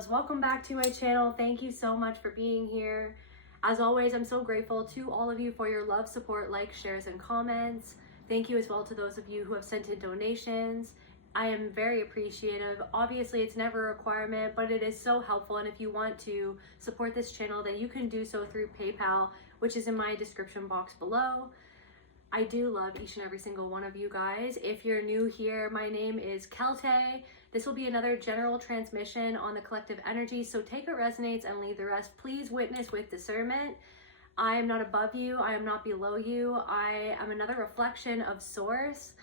loves, welcome back to my channel. Thank you so much for being here. As always, I'm so grateful to all of you for your love, support, likes, shares, and comments. Thank you as well to those of you who have sent in donations. I am very appreciative. Obviously, it's never a requirement, but it is so helpful. And if you want to support this channel, then you can do so through PayPal, which is in my description box below. I do love each and every single one of you guys. If you're new here, my name is Kelte. This will be another general transmission on the collective energy, so take what resonates and leave the rest. Please witness with discernment. I am not above you. I am not below you. I am another reflection of Source.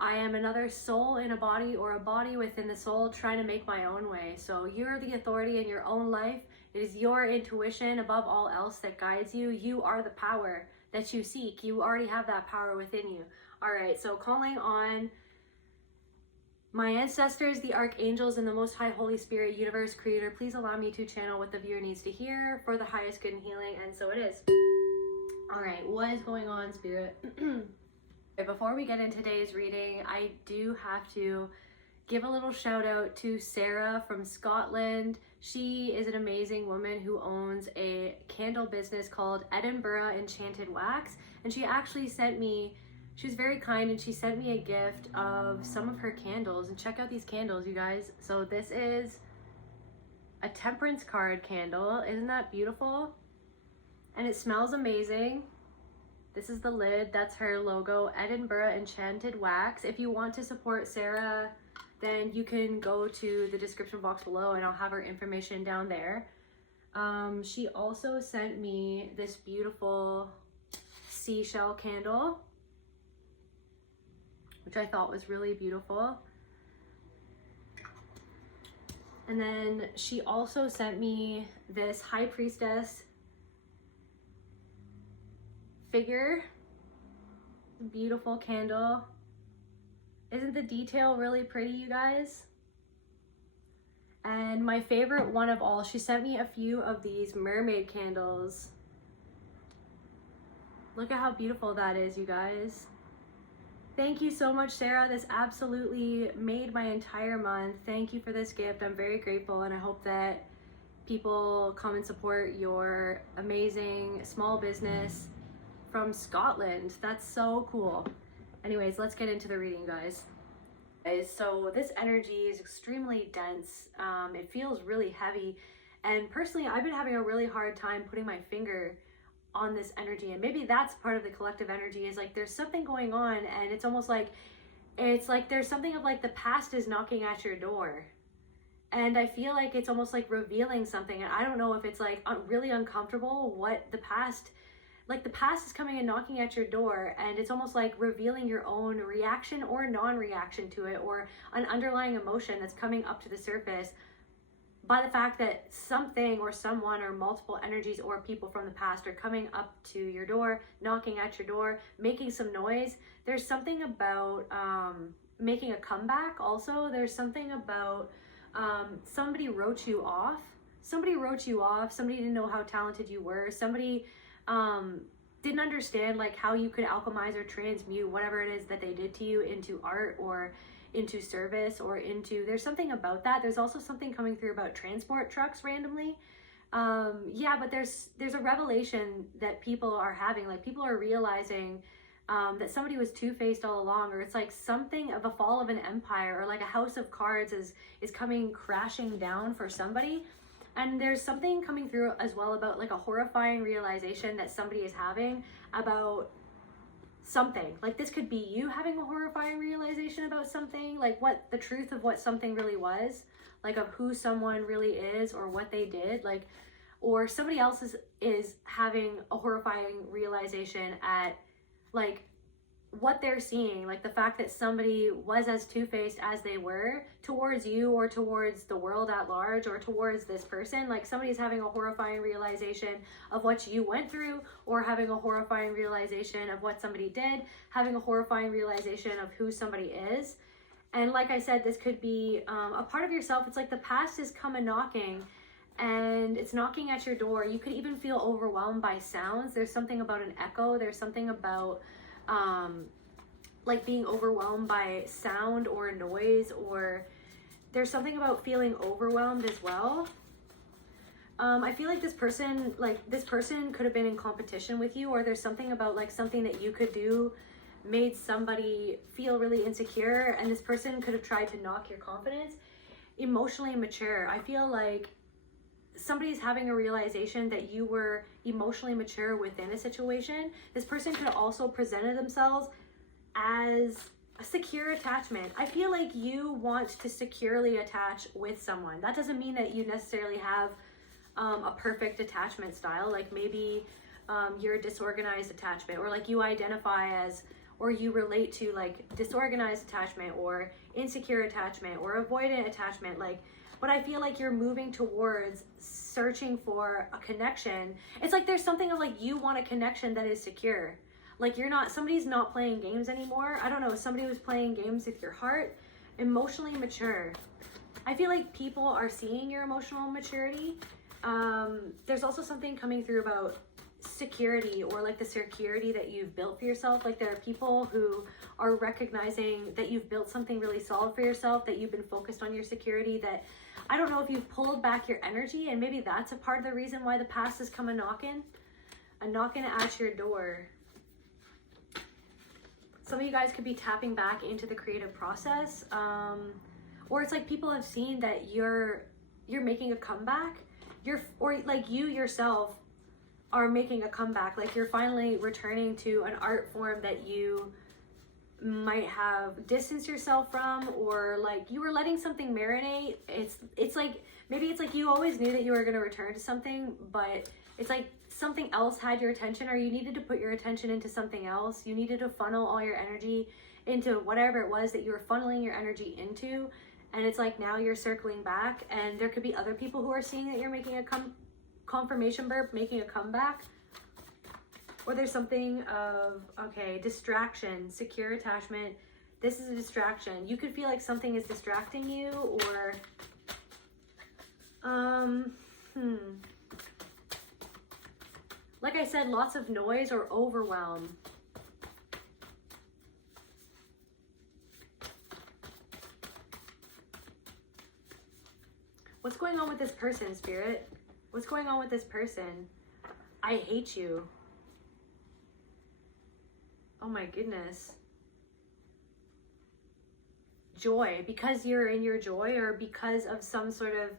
I am another soul in a body, or a body within the soul, trying to make my own way. So you're the authority in your own life. It is your intuition above all else that guides you. You are the power that you seek. You already have that power within you. All right, so calling on my ancestors, the archangels, and the Most High Holy Spirit, Universe Creator, please allow me to channel what the viewer needs to hear for the highest good and healing, and so it is. All right, what is going on, Spirit? Before we get into today's reading, I do have to give a little shout out to Sarah from Scotland. She is an amazing woman who owns a candle business called Edinburgh Enchanted Wax, and she actually sent me, she was very kind, and she sent me a gift of some of her candles. And check out these candles, you guys. So this is a temperance card candle. Isn't that beautiful? And it smells amazing. This is the lid. That's her logo, Edinburgh Enchanted Wax. If you want to support Sarah, then you can go to the description box below and I'll have her information down there. She also sent me this beautiful seashell candle, which I thought was really beautiful. And then she also sent me this High Priestess figure. Beautiful candle. Isn't the detail really pretty, you guys? And my favorite one of all, she sent me a few of these mermaid candles. Look at how beautiful that is, you guys. Thank you so much, Sarah. This absolutely made my entire month. Thank you for this gift. I'm very grateful, and I hope that people come and support your amazing small business from Scotland. That's so cool. Anyways, let's get into the reading, guys. So this energy is extremely dense. It feels really heavy. And personally, I've been having a really hard time putting my finger on this energy, and maybe that's part of the collective energy, is like there's something going on, and it's almost like there's something of like the past is knocking at your door, and I feel like it's almost like revealing something, and I don't know if it's like really uncomfortable what the past is coming and knocking at your door, and it's almost like revealing your own reaction or non-reaction to it, or an underlying emotion that's coming up to the surface by the fact that something or someone or multiple energies or people from the past are coming up to your door, knocking at your door, making some noise. There's something about making a comeback also. There's something about somebody wrote you off. Somebody wrote you off. Somebody didn't know how talented you were. Somebody didn't understand like how you could alchemize or transmute whatever it is that they did to you into art or into service or into, there's something about that. There's also something coming through about transport trucks randomly. Yeah, but there's a revelation that people are having, like people are realizing that somebody was two-faced all along, or it's like something of a fall of an empire, or like a house of cards is coming crashing down for somebody. And there's something coming through as well about like a horrifying realization that somebody is having about something. Like this could be you having a horrifying realization about something, like what the truth of what something really was, like of who someone really is or what they did, like, or somebody else is having a horrifying realization at like what they're seeing, like the fact that somebody was as two-faced as they were towards you or towards the world at large or towards this person. Like somebody's having a horrifying realization of what you went through, or having a horrifying realization of what somebody did, having a horrifying realization of who somebody is. And like I said, this could be a part of yourself. It's like the past is coming knocking, and it's knocking at your door. You could even feel overwhelmed by sounds. There's something about an echo. There's something about like being overwhelmed by sound or noise, or there's something about feeling overwhelmed as well. I feel like this person could have been in competition with you, or there's something about like something that you could do made somebody feel really insecure, and this person could have tried to knock your confidence. Emotionally mature. I feel like somebody's having a realization that you were emotionally mature within a situation. This person could have also presented themselves as a secure attachment. I feel like you want to securely attach with someone. That doesn't mean that you necessarily have a perfect attachment style. Like maybe you're a disorganized attachment, or like you identify as, or you relate to like disorganized attachment or insecure attachment or avoidant attachment. Like, but I feel like you're moving towards searching for a connection. It's like there's something of like you want a connection that is secure. Like somebody's not playing games anymore. I don't know, somebody was playing games with your heart. Emotionally mature. I feel like people are seeing your emotional maturity. There's also something coming through about security, or like the security that you've built for yourself. Like there are people who are recognizing that you've built something really solid for yourself, that you've been focused on your security, that I don't know if you've pulled back your energy, and maybe that's a part of the reason why the past has come a knocking at your door. Some of you guys could be tapping back into the creative process, or it's like people have seen that you're making a comeback. Or like you yourself are making a comeback. Like you're finally returning to an art form that you might have distanced yourself from, or like you were letting something marinate. It's like maybe it's like you always knew that you were going to return to something, but it's like something else had your attention, or you needed to put your attention into something else. You needed to funnel all your energy into whatever it was that you were funneling your energy into. And it's like now you're circling back, and there could be other people who are seeing that you're making a confirmation burp, making a comeback. Or there's something of, okay, distraction, secure attachment. This is a distraction. You could feel like something is distracting you, or like I said, lots of noise or overwhelm. What's going on with this person, Spirit? What's going on with this person? I hate you. Oh my goodness. Joy, because you're in your joy, or because of some sort of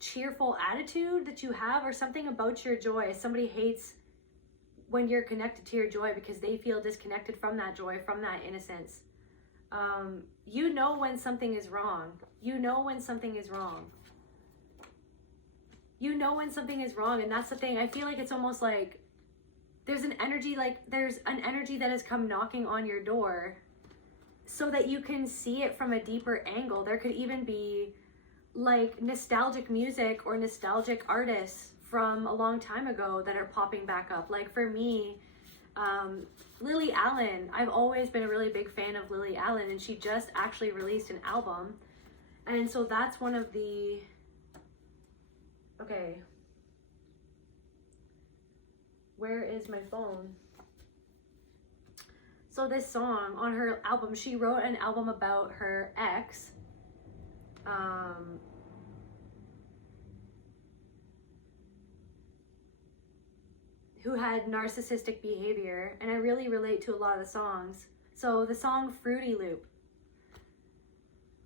cheerful attitude that you have, or something about your joy. Somebody hates when you're connected to your joy because they feel disconnected from that joy, from that innocence. You know when something is wrong. You know when something is wrong. You know when something is wrong, and that's the thing. I feel like it's almost like there's an energy that has come knocking on your door so that you can see it from a deeper angle. There could even be like nostalgic music or nostalgic artists from a long time ago that are popping back up. Like for me, Lily Allen, I've always been a really big fan of Lily Allen, and she just actually released an album. And so that's one of the, okay, where is my phone? So this song on her album, she wrote an album about her ex, who had narcissistic behavior, and I really relate to a lot of the songs. So the song Fruity Loop.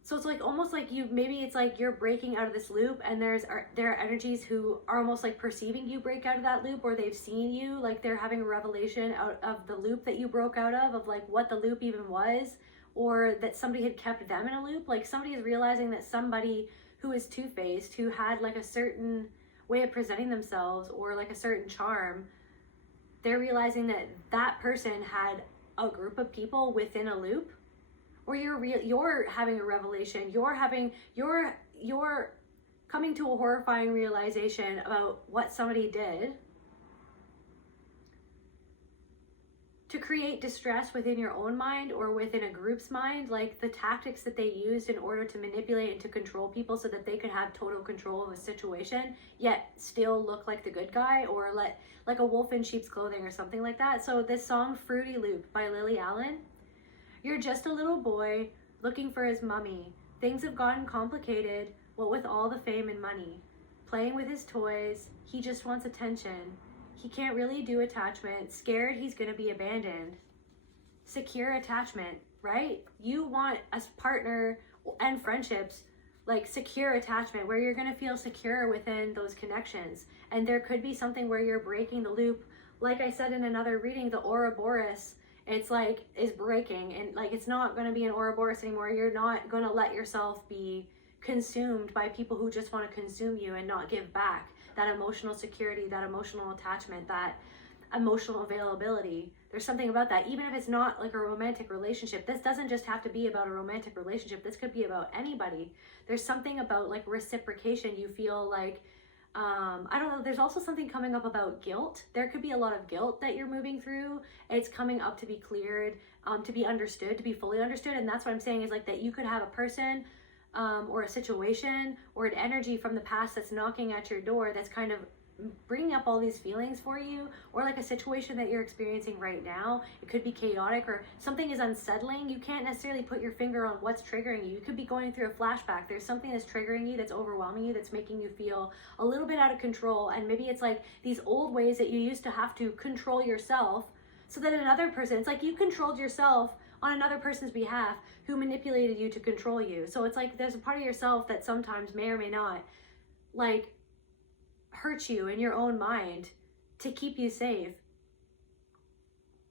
So it's like almost like maybe it's like you're breaking out of this loop, and there are energies who are almost like perceiving you break out of that loop, or they've seen you, like they're having a revelation out of the loop that you broke out of like what the loop even was, or that somebody had kept them in a loop. Like somebody is realizing that somebody who is two-faced, who had like a certain way of presenting themselves or like a certain charm, they're realizing that that person had a group of people within a loop. Or you're having a revelation, you're coming to a horrifying realization about what somebody did to create distress within your own mind or within a group's mind, like the tactics that they used in order to manipulate and to control people so that they could have total control of a situation, yet still look like the good guy, or like a wolf in sheep's clothing or something like that. So this song, Fruity Loop by Lily Allen. You're just a little boy looking for his mummy, Things have gotten complicated, what with all the fame and money. Playing with his toys, he just wants attention. He can't really do attachment, scared he's gonna be abandoned. Secure attachment, right? You want a partner and friendships, like secure attachment, where you're gonna feel secure within those connections. And there could be something where you're breaking the loop. Like I said in another reading, the Ouroboros, it's like is breaking, and like it's not going to be an Ouroboros anymore. You're not going to let yourself be consumed by people who just want to consume you and not give back that emotional security, that emotional attachment, that emotional availability. There's something about that, even if it's not like a romantic relationship. This doesn't just have to be about a romantic relationship. This could be about anybody. There's something about like reciprocation. You feel like I don't know, there's also something coming up about guilt. There could be a lot of guilt that you're moving through. It's coming up to be cleared, to be understood, to be fully understood. And that's what I'm saying is like that you could have a person or a situation or an energy from the past that's knocking at your door that's kind of bringing up all these feelings for you, or like a situation that you're experiencing right now. It could be chaotic or something is unsettling. You can't necessarily put your finger on what's triggering you. You could be going through a flashback. There's something that's triggering you, that's overwhelming you, that's making you feel a little bit out of control. And maybe it's like these old ways that you used to have to control yourself so that another person, it's like you controlled yourself on another person's behalf who manipulated you to control you. So it's like there's a part of yourself that sometimes may or may not like hurt you in your own mind to keep you safe.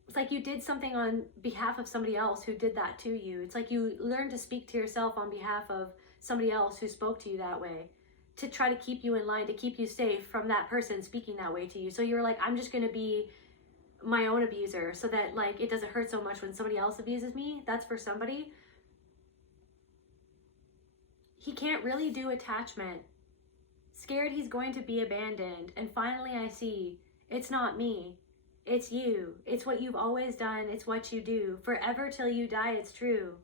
It's like you did something on behalf of somebody else who did that to you. It's like you learned to speak to yourself on behalf of somebody else who spoke to you that way, to try to keep you in line, to keep you safe from that person speaking that way to you. So you're like, I'm just going to be my own abuser so that like it doesn't hurt so much when somebody else abuses me. That's for somebody. He can't really do attachment. Scared he's going to be abandoned. And finally I see, it's not me. It's you. It's what you've always done. It's what you do. Forever till you die, it's true.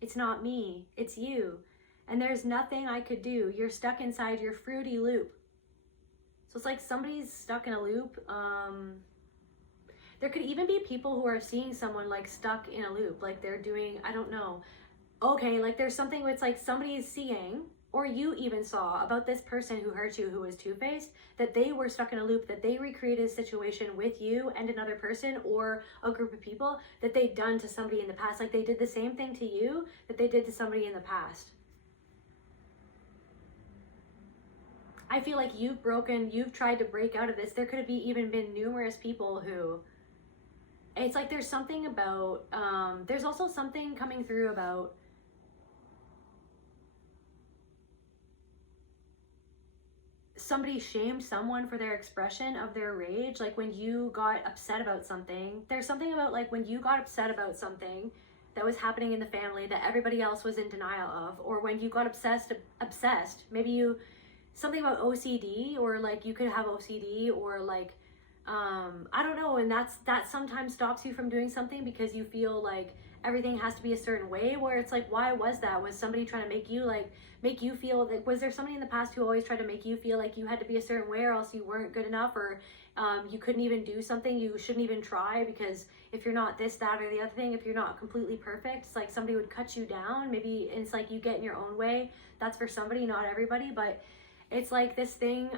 It's not me. It's you. And there's nothing I could do. You're stuck inside your fruity loop. So it's like somebody's stuck in a loop. There could even be people who are seeing someone like stuck in a loop. Like they're doing, I don't know. Okay, like there's something where it's like somebody's seeing, or you even saw about this person who hurt you, who was two-faced, that they were stuck in a loop, that they recreated a situation with you and another person or a group of people that they'd done to somebody in the past. Like they did the same thing to you that they did to somebody in the past. I feel like you've tried to break out of this. There could have even been numerous people who, it's like there's something about, there's also something coming through about somebody shamed someone for their expression of their rage. Like when you got upset about something, there's something about like when you got upset about something that was happening in the family that everybody else was in denial of, or when you got obsessed, maybe you, something about OCD, or like you could have OCD, or like, I don't know. And that sometimes stops you from doing something because you feel like everything has to be a certain way, where it's like, why was that? Was somebody trying to make you feel like, was there somebody in the past who always tried to make you feel like you had to be a certain way or else you weren't good enough, or you couldn't even do something, you shouldn't even try because if you're not this, that, or the other thing, if you're not completely perfect, it's like somebody would cut you down. Maybe it's like you get in your own way. That's for somebody, not everybody, but it's like this thing,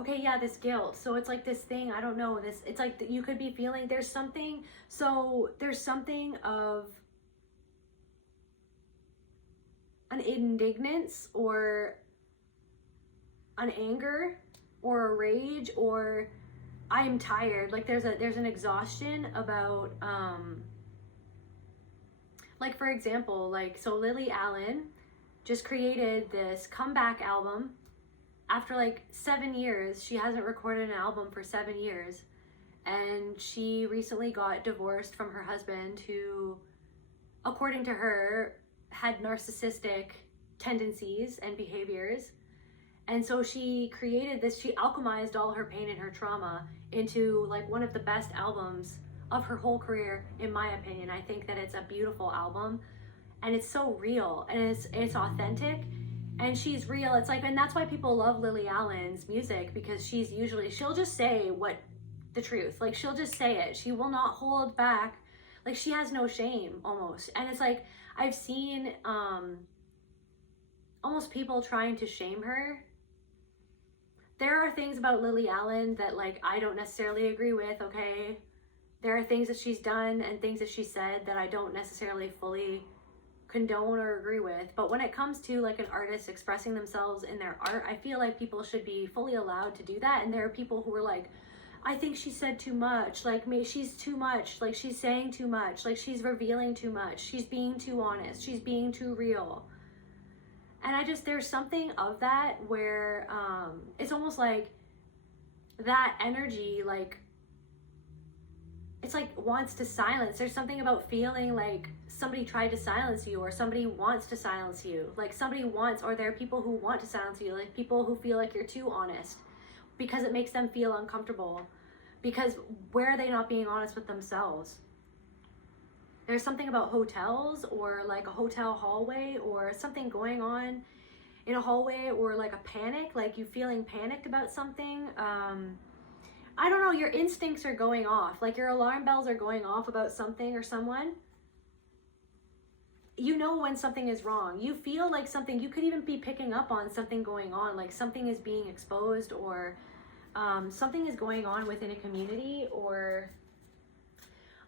okay, yeah, this guilt. So it's like this thing, I don't know, this, it's like you could be feeling, there's something of an indignance or an anger or a rage, or I am tired. Like there's an exhaustion about, like for example, like, so Lily Allen just created this comeback album. After like 7 years, she hasn't recorded an album for 7 years. And she recently got divorced from her husband who, according to her, had narcissistic tendencies and behaviors. And so she created this, she alchemized all her pain and her trauma into like one of the best albums of her whole career, in my opinion. I think that it's a beautiful album. and it's so real, and it's authentic, and she's real. It's like, and that's why people love Lily Allen's music, because she'll just say what the truth, like she'll just say it. She will not hold back. Like, she has no shame almost. And it's like, I've seen almost people trying to shame her. There are things about Lily Allen that, like, I don't necessarily agree with, okay? There are things that she's done and things that she said that I don't necessarily fully condone or agree with. But when it comes to, like, an artist expressing themselves in their art, I feel like people should be fully allowed to do that. And there are people who are like, I think she said too much, like, she's too much, like, she's saying too much, like, she's revealing too much, she's being too honest, she's being too real. And there's something of that where it's almost like that energy, like, it's like wants to silence. There's something about feeling like somebody tried to silence you, or somebody wants to silence you. Like, somebody wants, or there are people who want to silence you, like people who feel like you're too honest because it makes them feel uncomfortable. Because where are they not being honest with themselves? There's something about hotels, or like a hotel hallway, or something going on in a hallway, or like a panic, like you feeling panicked about something. I don't know, your instincts are going off, like your alarm bells are going off about something or someone. You know when something is wrong. You feel like something, you could even be picking up on something going on, like something is being exposed, or something is going on within a community. Or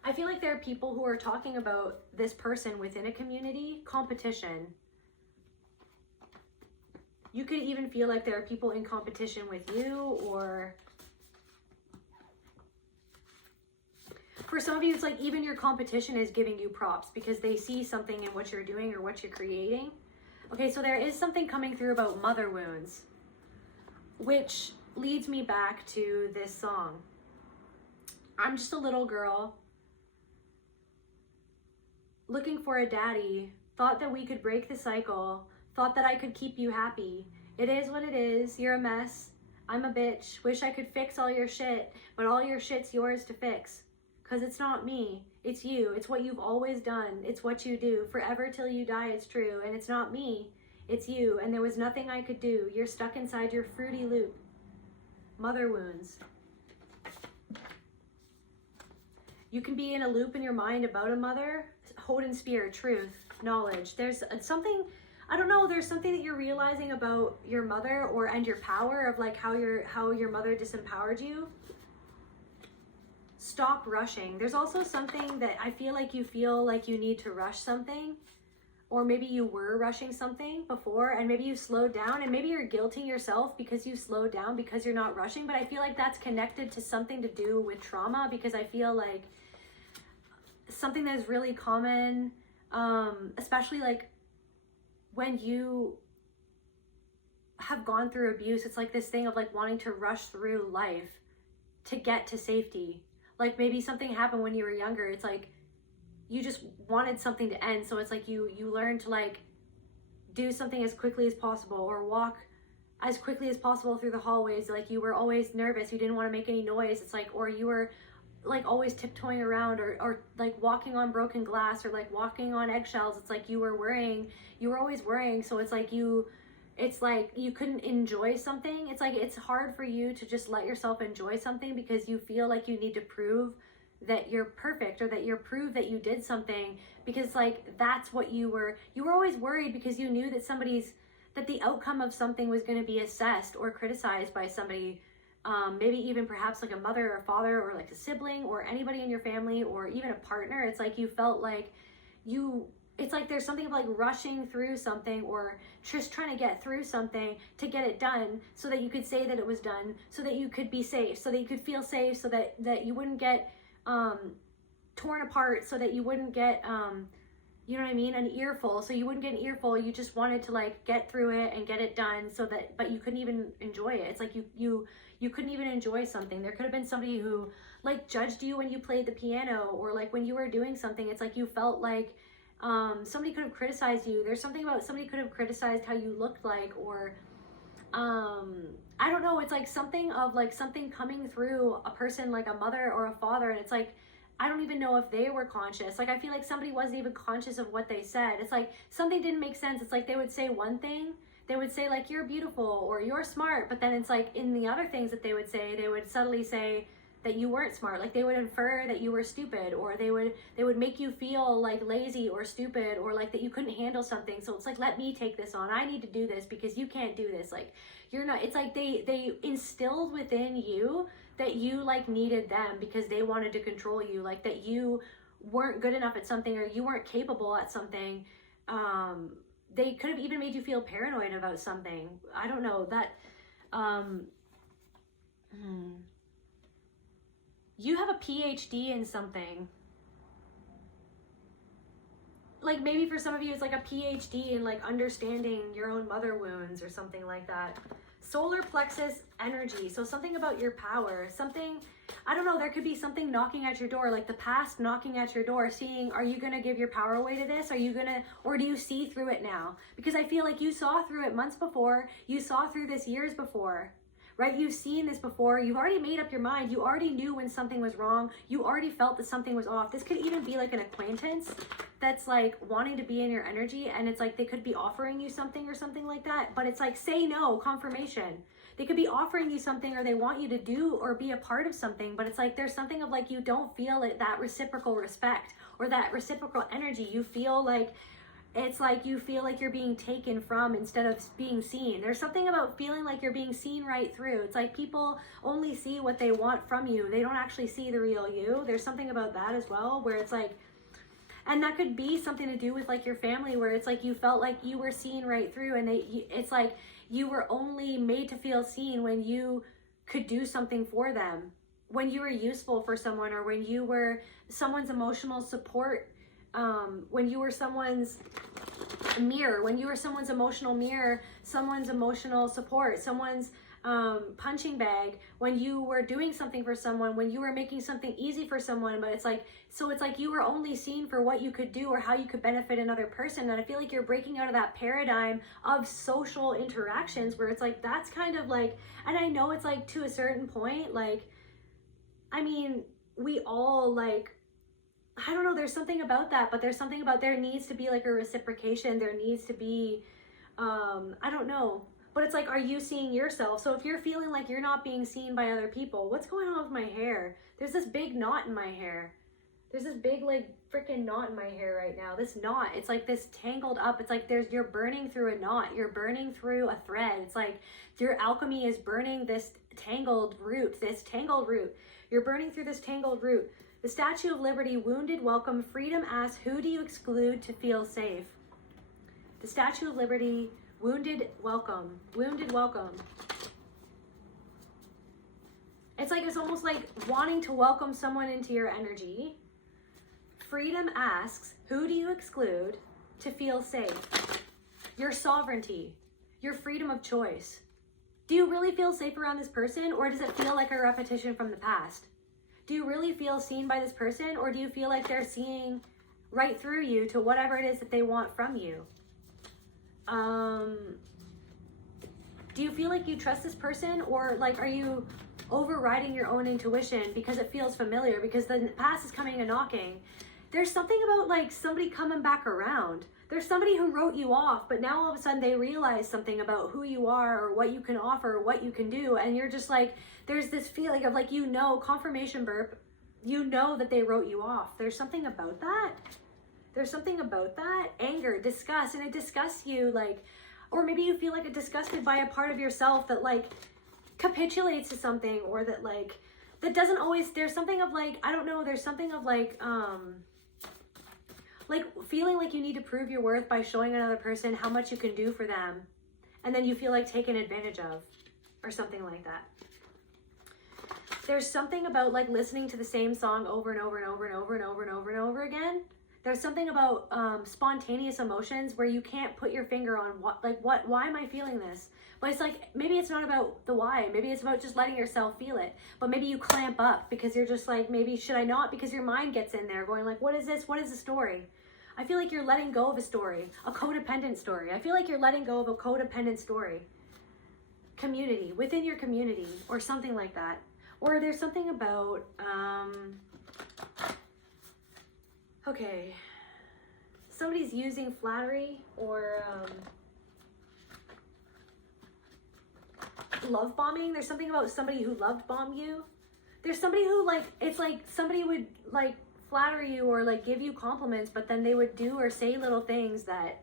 I feel like there are people who are talking about this person within a community, competition. You could even feel like there are people in competition with you, or for some of you, it's like even your competition is giving you props because they see something in what you're doing or what you're creating. Okay, so there is something coming through about mother wounds, which leads me back to this song. I'm just a little girl looking for a daddy, thought that we could break the cycle, thought that I could keep you happy. It is what it is, you're a mess, I'm a bitch, wish I could fix all your shit, but all your shit's yours to fix. 'Cause it's not me, it's you, it's what you've always done, it's what you do, forever till you die, it's true, and it's not me, it's you, and there was nothing I could do, you're stuck inside your fruity loop. Mother wounds. You can be in a loop in your mind about a mother, Hoden Spear, truth, knowledge. There's something, I don't know, there's something that you're realizing about your mother, and your power of like how your mother disempowered you. Stop rushing. There's also something that I feel like you need to rush something, or maybe you were rushing something before and maybe you slowed down, and maybe you're guilting yourself because you slowed down because you're not rushing. But I feel like that's connected to something to do with trauma, because I feel like something that is really common, especially like when you have gone through abuse, it's like this thing of like wanting to rush through life to get to safety. Like maybe something happened when you were younger. It's like you just wanted something to end. So it's like you learn to like do something as quickly as possible, or walk as quickly as possible through the hallways. Like you were always nervous. You didn't want to make any noise. It's like, or you were like always tiptoeing around, or like walking on broken glass, or like walking on eggshells. It's like you were always worrying. So it's like you couldn't enjoy something. It's like it's hard for you to just let yourself enjoy something because you feel like you need to prove that you're perfect, or that you're prove that you did something, because like that's what you were always worried, because you knew that the outcome of something was going to be assessed or criticized by somebody, maybe even perhaps like a mother or a father, or like a sibling, or anybody in your family, or even a partner. It's like you felt like it's like there's something like rushing through something, or just trying to get through something to get it done, so that you could say that it was done, so that you could be safe, so that you could feel safe, so that you wouldn't get torn apart, so that you wouldn't get you know what I mean, an earful. So you wouldn't get an earful. You just wanted to like get through it and get it done, but you couldn't even enjoy it. It's like you couldn't even enjoy something. There could have been somebody who like judged you when you played the piano, or like when you were doing something. It's like you felt like somebody could have criticized you. There's something about somebody could have criticized how you looked like, or I don't know. It's like something coming through a person, like a mother or a father, and it's like I don't even know if they were conscious. Like, I feel like somebody wasn't even conscious of what they said. It's like something didn't make sense. It's like they would say one thing, they would say like, you're beautiful or you're smart, but then it's like in the other things that they would say, they would subtly say that you weren't smart. Like they would infer that you were stupid, or they would make you feel like lazy or stupid, or like that you couldn't handle something. So it's like, let me take this on. I need to do this because you can't do this. Like, you're not, it's like they instilled within you that you like needed them because they wanted to control you, like that you weren't good enough at something or you weren't capable at something. They could have even made you feel paranoid about something. I don't know that. You have a PhD in something. Like maybe for some of you it's like a PhD in like understanding your own mother wounds or something like that. Solar plexus energy. So something about your power, something, I don't know, there could be something knocking at your door, like the past knocking at your door, seeing, are you going to give your power away to this? Are you going to, or do you see through it now? Because I feel like you saw through it months before, you saw through this years before, right? You've seen this before. You've already made up your mind. You already knew when something was wrong. You already felt that something was off. This could even be like an acquaintance that's like wanting to be in your energy, and it's like they could be offering you something or something like that, but it's like, say no, confirmation. They could be offering you something, or they want you to do or be a part of something, but it's like there's something of like you don't feel it, that reciprocal respect or that reciprocal energy. You feel like it's like you feel like you're being taken from instead of being seen. There's something about feeling like you're being seen right through. It's like people only see what they want from you. They don't actually see the real you. There's something about that as well, where it's like, and that could be something to do with like your family, where it's like you felt like you were seen right through, and it's like you were only made to feel seen when you could do something for them, when you were useful for someone, or when you were someone's emotional support, when you were someone's mirror, when you were someone's emotional mirror, someone's emotional support, someone's punching bag, when you were doing something for someone, when you were making something easy for someone. But it's like, so it's like you were only seen for what you could do or how you could benefit another person. And I feel like you're breaking out of that paradigm of social interactions where it's like, that's kind of like, and I know it's like to a certain point, like, I mean, we all like, I don't know, there's something about that, but there's something about there needs to be like a reciprocation. There needs to be, I don't know. But it's like, are you seeing yourself? So if you're feeling like you're not being seen by other people, what's going on with my hair? There's this big knot in my hair. There's this big like freaking knot in my hair right now. This knot, it's like this tangled up. It's like you're burning through a knot. You're burning through a thread. It's like your alchemy is burning this tangled root, You're burning through this tangled root. The Statue of Liberty, wounded, welcome. Freedom asks, who do you exclude to feel safe? The Statue of Liberty, wounded, welcome. Wounded, welcome. It's like, it's almost like wanting to welcome someone into your energy. Freedom asks, who do you exclude to feel safe? Your sovereignty, your freedom of choice. Do you really feel safe around this person, or does it feel like a repetition from the past? Do you really feel seen by this person, or do you feel like they're seeing right through you to whatever it is that they want from you? Do you feel like you trust this person, or like are you overriding your own intuition because it feels familiar, because the past is coming and knocking? There's something about like somebody coming back around. There's somebody who wrote you off, but now all of a sudden they realize something about who you are or what you can offer, or what you can do, and you're just like, there's this feeling of like, you know, confirmation burp, you know that they wrote you off. There's something about that. There's something about that. Anger, disgust, and it disgusts you, like, or maybe you feel like it disgusted by a part of yourself that like capitulates to something, or that like, that doesn't always, there's something of like, I don't know, there's something of like feeling like you need to prove your worth by showing another person how much you can do for them, and then you feel like taken advantage of, or something like that. There's something about like listening to the same song over and over and over and over and over and over and over again. There's something about spontaneous emotions where you can't put your finger on why am I feeling this? But it's like, maybe it's not about the why. Maybe it's about just letting yourself feel it. But maybe you clamp up because you're just like, maybe should I not? Because your mind gets in there going like, what is this? What is the story? I feel like you're letting go of a story, a codependent story. I feel like you're letting go of a codependent story. Community, within your community, or something like that. Or there's something about, Okay. Somebody's using flattery or love bombing. There's something about somebody who loved bomb you. There's somebody who, like, it's like somebody would like flatter you or like give you compliments, but then they would do or say little things that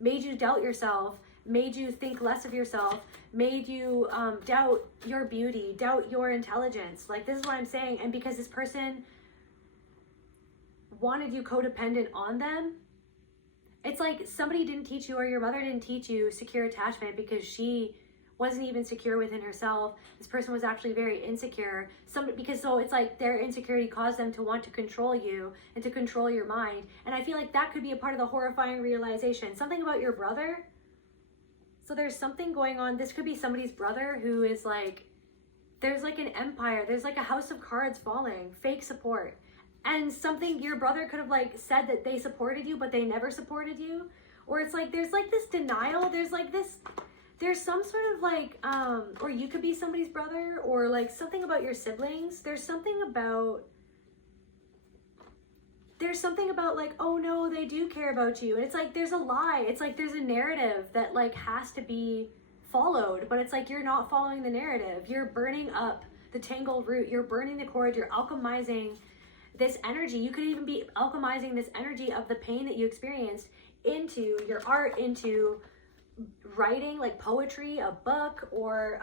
made you doubt yourself, made you think less of yourself, made you doubt your beauty, doubt your intelligence. Like, this is what I'm saying. And because this person wanted you codependent on them, it's like somebody didn't teach you, or your mother didn't teach you secure attachment because she wasn't even secure within herself. This person was actually very insecure. So it's like their insecurity caused them to want to control you and to control your mind. And I feel like that could be a part of the horrifying realization. Something about your brother. So there's something going on. This could be somebody's brother who is like, there's like an empire. There's like a house of cards falling, fake support. And something, your brother could have like said that they supported you, but they never supported you. Or it's like, there's like this denial. There's some sort of like, or you could be somebody's brother, or like something about your siblings. There's something about like, oh no, they do care about you. And it's like, there's a lie. It's like, there's a narrative that like has to be followed, but it's like, you're not following the narrative. You're burning up the tangled root. You're burning the cord. You're alchemizing this energy. You could even be alchemizing this energy of the pain that you experienced into your art, into writing, like poetry, a book, or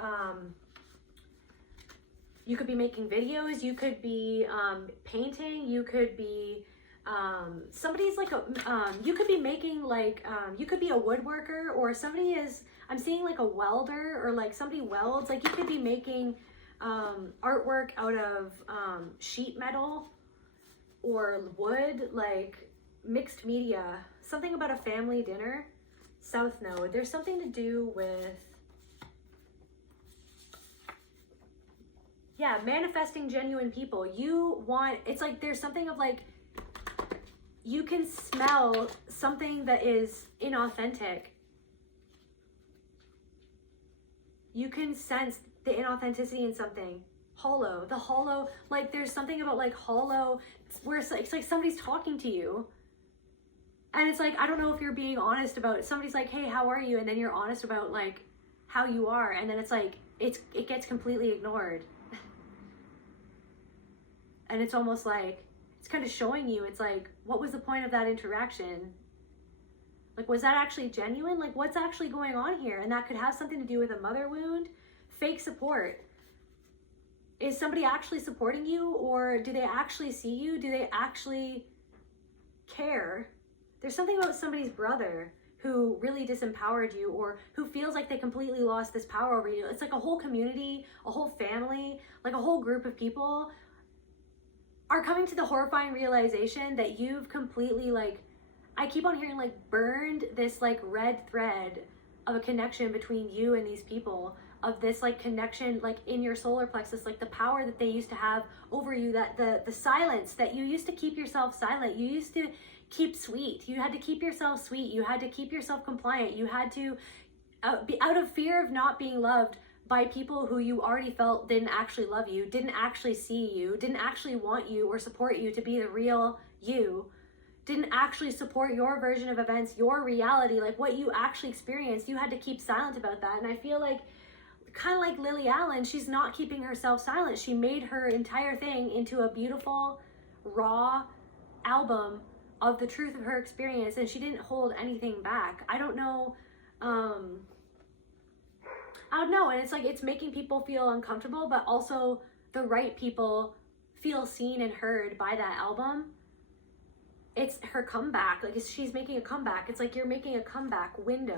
you could be making videos, you could be painting, you could be somebody's like you could be making like you could be a woodworker, or somebody is, I'm seeing like a welder, or like somebody welds. Like, you could be making artwork out of sheet metal or wood, like mixed media. Something about a family dinner. South Node. There's something to do with, yeah, manifesting genuine people. You want, it's like there's something of like, you can smell something that is inauthentic. You can sense the inauthenticity in something. Hollow. The hollow, like there's something about like hollow where it's like somebody's talking to you. And it's like, I don't know if you're being honest about it. Somebody's like, hey, how are you? And then you're honest about like how you are. And then it's like, it gets completely ignored. And it's almost like, it's kind of showing you, it's like, what was the point of that interaction? Like, was that actually genuine? Like, what's actually going on here? And that could have something to do with a mother wound. Fake support. Is somebody actually supporting you, or do they actually see you? Do they actually care? There's something about somebody's brother who really disempowered you, or who feels like they completely lost this power over you. It's like a whole community, a whole family, like a whole group of people are coming to the horrifying realization that you've completely, like, I keep on hearing like burned this like red thread of a connection between you and these people, of this like connection like in your solar plexus, like the power that they used to have over you, that the silence that you used to keep yourself silent, you used to keep sweet, you had to keep yourself sweet, you had to keep yourself compliant, you had to be out of fear of not being loved by people who you already felt didn't actually love you, didn't actually see you, didn't actually want you or support you to be the real you, didn't actually support your version of events, your reality, like what you actually experienced. You had to keep silent about that. And I feel like, kind of like Lily Allen, she's not keeping herself silent. She made her entire thing into a beautiful, raw album of the truth of her experience, and she didn't hold anything back. I don't know, and it's like, it's making people feel uncomfortable, but also the right people feel seen and heard by that album. It's her comeback, like she's making a comeback. It's like you're making a comeback window.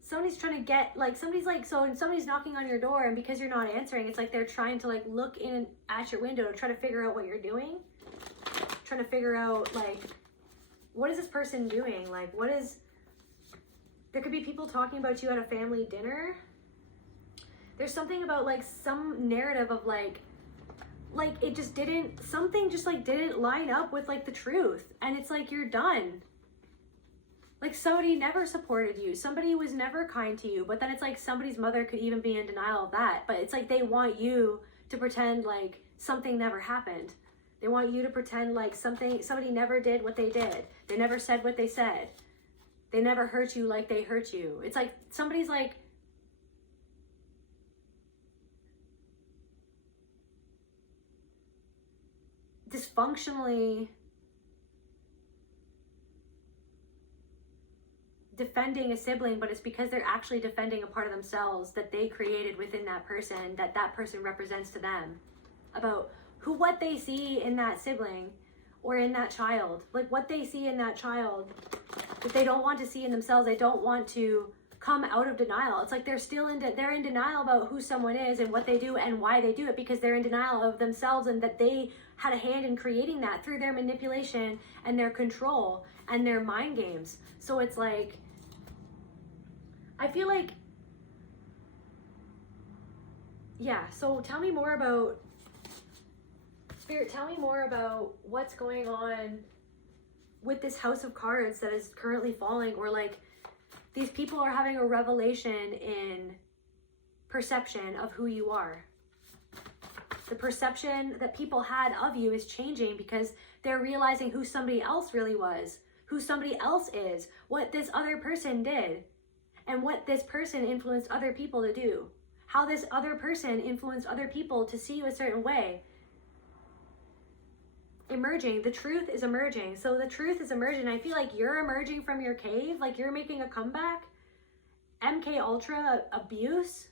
Somebody's trying to get, like, somebody's like, so and somebody's knocking on your door, and because you're not answering, it's like they're trying to like look in at your window to try to figure out what you're doing. Trying to figure out like, what is this person doing? Like, what is, there could be people talking about you at a family dinner. There's something about like some narrative of like it just didn't, something just like didn't line up with like the truth. And it's like, you're done. Like, somebody never supported you. Somebody was never kind to you. But then it's like somebody's mother could even be in denial of that. But it's like they want you to pretend like something never happened. They want you to pretend like somebody never did what they did. They never said what they said. They never hurt you like they hurt you. It's like somebody's like, dysfunctionally defending a sibling, but it's because they're actually defending a part of themselves that they created within that person, that person represents to them, about what they see in that sibling or in that child, like what they see in that child that they don't want to see in themselves. They don't want to come out of denial. It's like they're in denial about who someone is and what they do and why they do it, because they're in denial of themselves and that they had a hand in creating that through their manipulation and their control and their mind games. So it's like, I feel like, yeah, so tell me more about, Spirit, tell me more about what's going on with this House of Cards that is currently falling, or like these people are having a revelation in perception of who you are. The perception that people had of you is changing because they're realizing who somebody else really was, who somebody else is, what this other person did, and what this person influenced other people to do, how this other person influenced other people to see you a certain way. Emerging, the truth is emerging. So the truth is emerging. I feel like you're emerging from your cave, like you're making a comeback. MK Ultra abuse,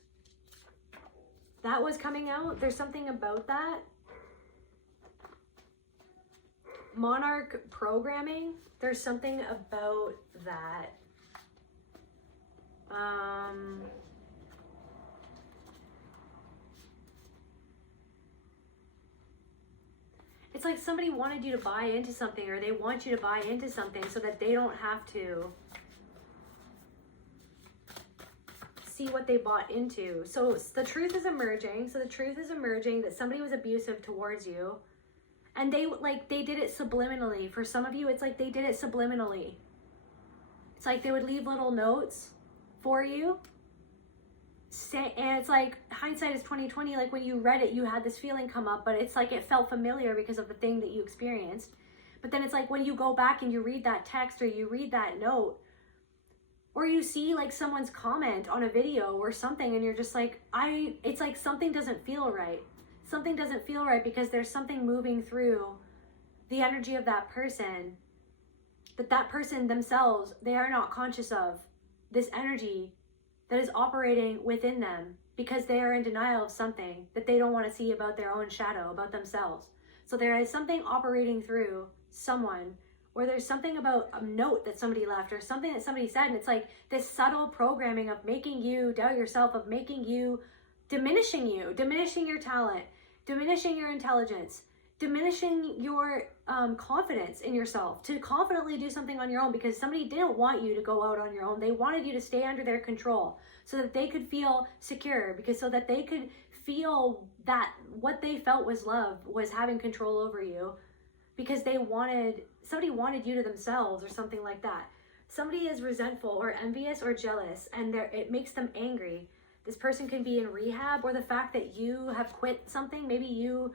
that was coming out. There's something about that. Monarch programming, there's something about that. It's like somebody wanted you to buy into something, or they want you to buy into something so that they don't have to see what they bought into. So the truth is emerging. So the truth is emerging that somebody was abusive towards you. And they did it subliminally. For some of you, it's like they did it subliminally. It's like they would leave little notes for you. And it's like, hindsight is 20/20. Like when you read it, you had this feeling come up, but it's like it felt familiar because of the thing that you experienced. But then it's like when you go back and you read that text, or you read that note, or you see like someone's comment on a video or something, and you're just like, it's like something doesn't feel right. Something doesn't feel right because there's something moving through the energy of that person, that person themselves, they are not conscious of this energy that is operating within them because they are in denial of something that they don't want to see about their own shadow, about themselves. So there is something operating through someone, or there's something about a note that somebody left, or something that somebody said, and it's like this subtle programming of making you doubt yourself, of making you, diminishing your talent, diminishing your intelligence, diminishing your confidence in yourself to confidently do something on your own, because somebody didn't want you to go out on your own. They wanted you to stay under their control so that they could feel secure, so that they could feel that what they felt was love, was having control over you, because somebody wanted you to themselves or something like that. Somebody is resentful or envious or jealous, and it makes them angry. This person can be in rehab, or the fact that you have quit something. Maybe you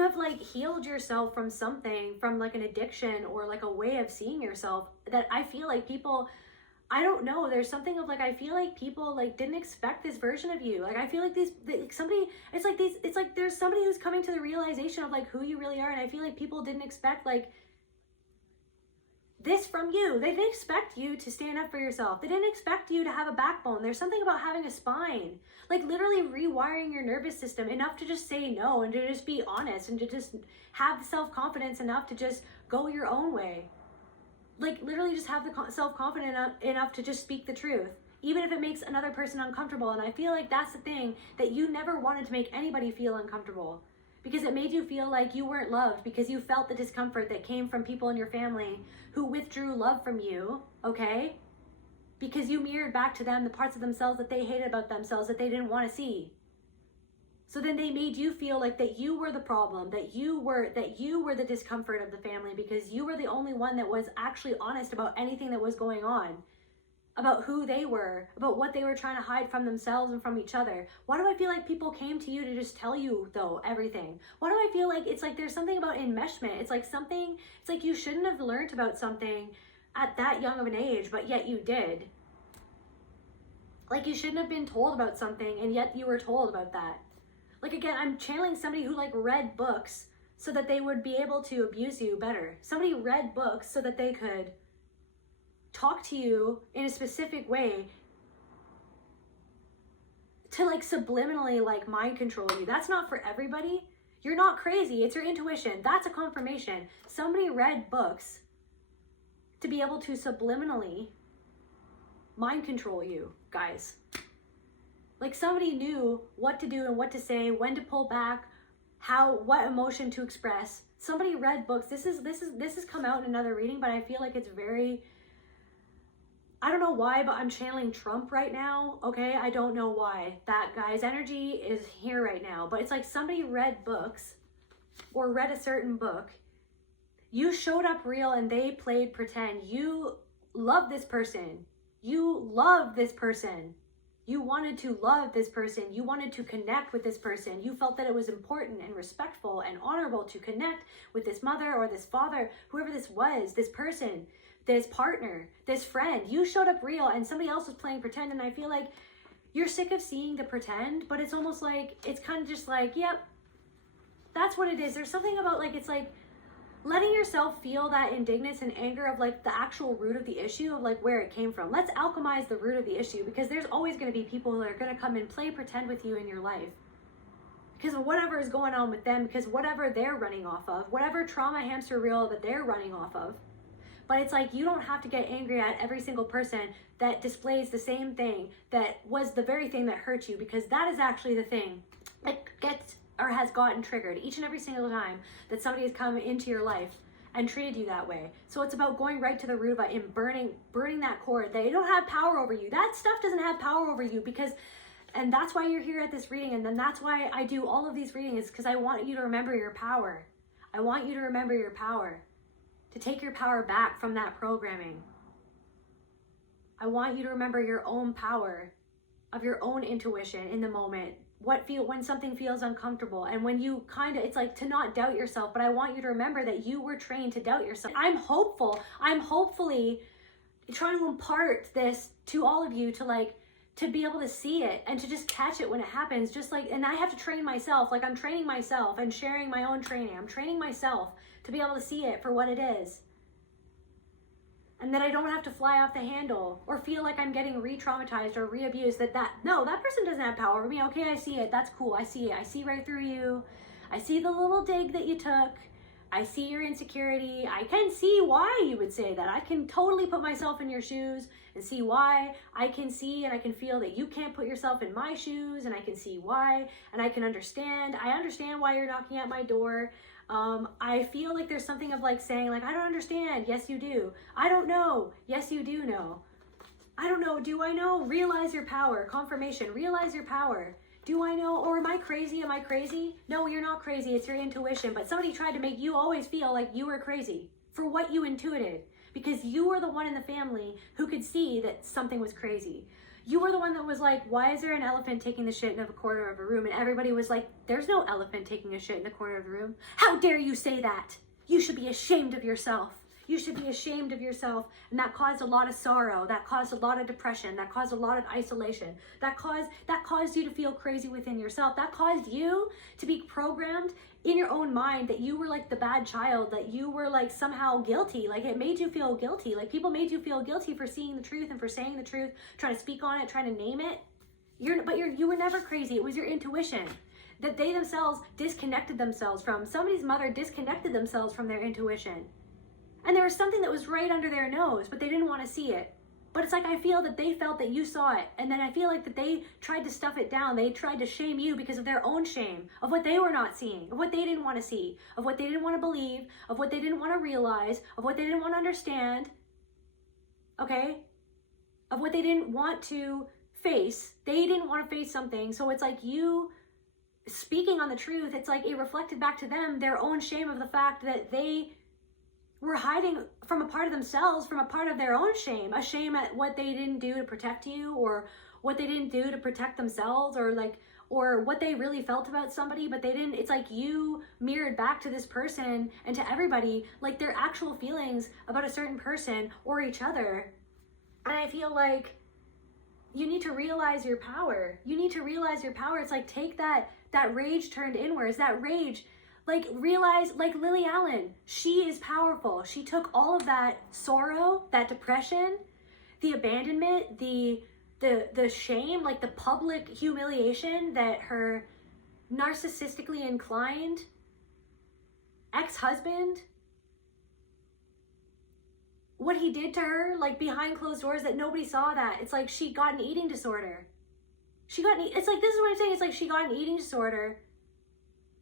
have like healed yourself from something, from like an addiction or like a way of seeing yourself, that I feel like people, I don't know, there's something of like, I feel like people like didn't expect this version of you. Like I feel like it's like there's somebody who's coming to the realization of like who you really are, and I feel like people didn't expect like this from you. They didn't expect you to stand up for yourself. They didn't expect you to have a backbone. There's something about having a spine, like literally rewiring your nervous system enough to just say no, and to just be honest, and to just have self-confidence enough to just go your own way. Like literally just have the self-confidence enough to just speak the truth, even if it makes another person uncomfortable. And I feel like that's the thing, that you never wanted to make anybody feel uncomfortable, because it made you feel like you weren't loved, because you felt the discomfort that came from people in your family who withdrew love from you, okay? Because you mirrored back to them the parts of themselves that they hated about themselves, that they didn't want to see. So then they made you feel like that you were the problem, that you were the discomfort of the family, because you were the only one that was actually honest about anything that was going on. about who they were, about what they were trying to hide from themselves and from each other? Why do I feel like people came to you to just tell you, though, everything? Why do I feel like it's like there's something about enmeshment? It's like you shouldn't have learned about something at that young of an age, but yet you did. Like you shouldn't have been told about something, and yet you were told about that. Like, again, I'm channeling somebody who like read books so that they would be able to abuse you better. Somebody read books so that they could talk to you in a specific way to like subliminally like mind control you. That's not for everybody. You're not crazy. It's your intuition. That's a confirmation. Somebody read books to be able to subliminally mind control you, guys. Like somebody knew what to do and what to say, when to pull back, what emotion to express. Somebody read books. This has come out in another reading, but I feel like it's very, I don't know why, but I'm channeling Trump right now, okay? I don't know why. That guy's energy is here right now. But it's like somebody read books or read a certain book. You showed up real and they played pretend. You love this person. You love this person. You wanted to love this person. You wanted to connect with this person. You felt that it was important and respectful and honorable to connect with this mother or this father, whoever this was, this person, this partner, this friend. You showed up real and somebody else was playing pretend. And I feel like you're sick of seeing the pretend, but it's almost like, it's kind of just like, yep, that's what it is. There's something about like, it's like letting yourself feel that indignance and anger of like the actual root of the issue of like where it came from. Let's alchemize the root of the issue, because there's always going to be people who are going to come and play pretend with you in your life because of whatever is going on with them, because whatever they're running off of, whatever trauma hamster wheel that they're running off of. But it's like, you don't have to get angry at every single person that displays the same thing that was the very thing that hurt you, because that is actually the thing that gets or has gotten triggered each and every single time that somebody has come into your life and treated you that way. So it's about going right to the root of it and burning that cord. They don't have power over you. That stuff doesn't have power over you, because, and that's why you're here at this reading, and then that's why I do all of these readings, because I want you to remember your power. I want you to remember your power, to take your power back from that programming. I want you to remember your own power of your own intuition in the moment. When something feels uncomfortable, and when you it's like to not doubt yourself, but I want you to remember that you were trained to doubt yourself. I'm hopeful. I'm hopefully trying to impart this to all of you to be able to see it and to just catch it when it happens. Just like, and I have to train myself. Like I'm training myself and sharing my own training. I'm training myself to be able to see it for what it is. And that I don't have to fly off the handle or feel like I'm getting re-traumatized or re-abused. No, that person doesn't have power over me. Okay, I see it. That's cool. I see it. I see right through you. I see the little dig that you took. I see your insecurity. I can see why you would say that. I can totally put myself in your shoes and see why. I can see and I can feel that you can't put yourself in my shoes, and I can see why, and I can understand. I understand why you're knocking at my door. I feel like there's something of like saying like, I don't understand. Yes, you do. I don't know. Yes, you do know. I don't know. Do I know? Realize your power. Confirmation. Realize your power. Do I know? Or am I crazy? Am I crazy? No, you're not crazy. It's your intuition. But somebody tried to make you always feel like you were crazy for what you intuited, because you were the one in the family who could see that something was crazy. You were the one that was like, why is there an elephant taking the shit in a corner of a room? And everybody was like, there's no elephant taking a shit in the corner of the room. How dare you say that? You should be ashamed of yourself. You should be ashamed of yourself. And that caused a lot of sorrow. That caused a lot of depression. That caused a lot of isolation. That caused you to feel crazy within yourself. That caused you to be programmed in your own mind that you were like the bad child, that you were like somehow guilty. Like it made you feel guilty. Like people made you feel guilty for seeing the truth and for saying the truth, trying to speak on it, trying to name it. You were never crazy. It was your intuition that they themselves disconnected themselves from. Somebody's mother disconnected themselves from their intuition. And there was something that was right under their nose, but they didn't want to see it. But it's like, I feel that they felt that you saw it. And then I feel like that they tried to stuff it down. They tried to shame you because of their own shame, of what they were not seeing, of what they didn't want to see, of what they didn't want to believe, of what they didn't want to realize, of what they didn't want to understand. Okay? Of what they didn't want to face. They didn't want to face something. So it's like you speaking on the truth, it's like it reflected back to them their own shame of the fact that they were hiding from a part of themselves, from a part of their own shame, a shame at what they didn't do to protect you, or what they didn't do to protect themselves, or like, or what they really felt about somebody, but they didn't. It's like you mirrored back to this person and to everybody, like their actual feelings about a certain person or each other. And I feel like you need to realize your power. You need to realize your power. It's like, take that rage turned inwards, that rage, like realize, like Lily Allen, she is powerful. She took all of that sorrow, that depression, the abandonment, the shame, like the public humiliation that her narcissistically inclined ex-husband, what he did to her, like behind closed doors, that nobody saw that. It's like she got an eating disorder. It's like, this is what I'm saying. It's like she got an eating disorder,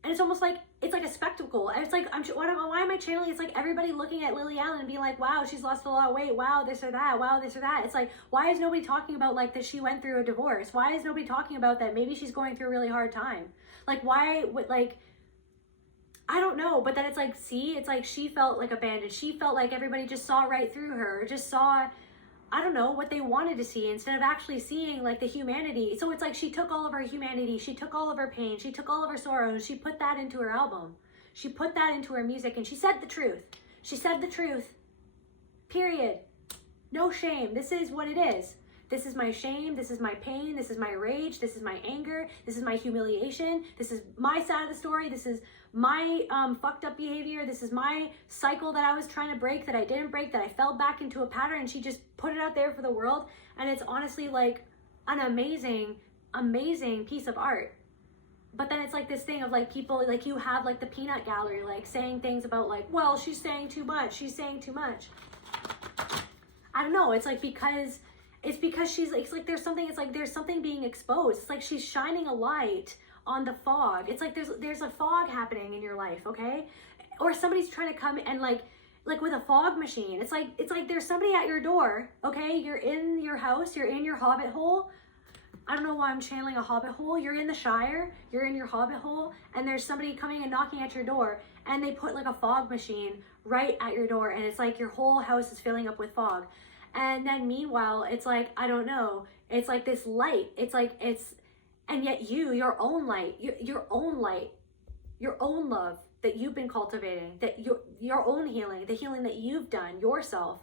and it's almost like, it's like a spectacle. And it's like, why am I channeling? It's like everybody looking at Lily Allen and being like, wow, she's lost a lot of weight. Wow, this or that. Wow, this or that. It's like, why is nobody talking about like that she went through a divorce? Why is nobody talking about that maybe she's going through a really hard time? Like, why would, like, I don't know. But then it's like, see, it's like she felt like abandoned. She felt like everybody just saw right through her, just saw, I don't know, what they wanted to see instead of actually seeing like the humanity. So it's like she took all of her humanity, she took all of her pain, she took all of her sorrow, and she put that into her album. She put that into her music, and she said the truth. She said the truth. Period. No shame. This is what it is. This is my shame. This is my pain. This is my rage. This is my anger. This is my humiliation. This is my side of the story. This is my fucked up behavior. This is my cycle that I was trying to break, that I didn't break, that I fell back into a pattern, and she just put it out there for the world. And it's honestly like an amazing, amazing piece of art. But then it's like this thing of like people, like you have like the peanut gallery, like saying things about like, well, she's saying too much. She's saying too much. I don't know. It's like, because she's like, it's like there's something being exposed. It's like she's shining a light on the fog. It's like there's a fog happening in your life, okay? Or somebody's trying to come and like with a fog machine. It's like there's somebody at your door, okay? You're in your house, you're in your hobbit hole. I don't know why I'm channeling a hobbit hole. You're in the Shire, you're in your hobbit hole, and there's somebody coming and knocking at your door, and they put like a fog machine right at your door, and it's like your whole house is filling up with fog. And then meanwhile, it's like, I don't know, it's like this light. It's like, and yet your own light, your own light, your own love that you've been cultivating, that your own healing, the healing that you've done yourself,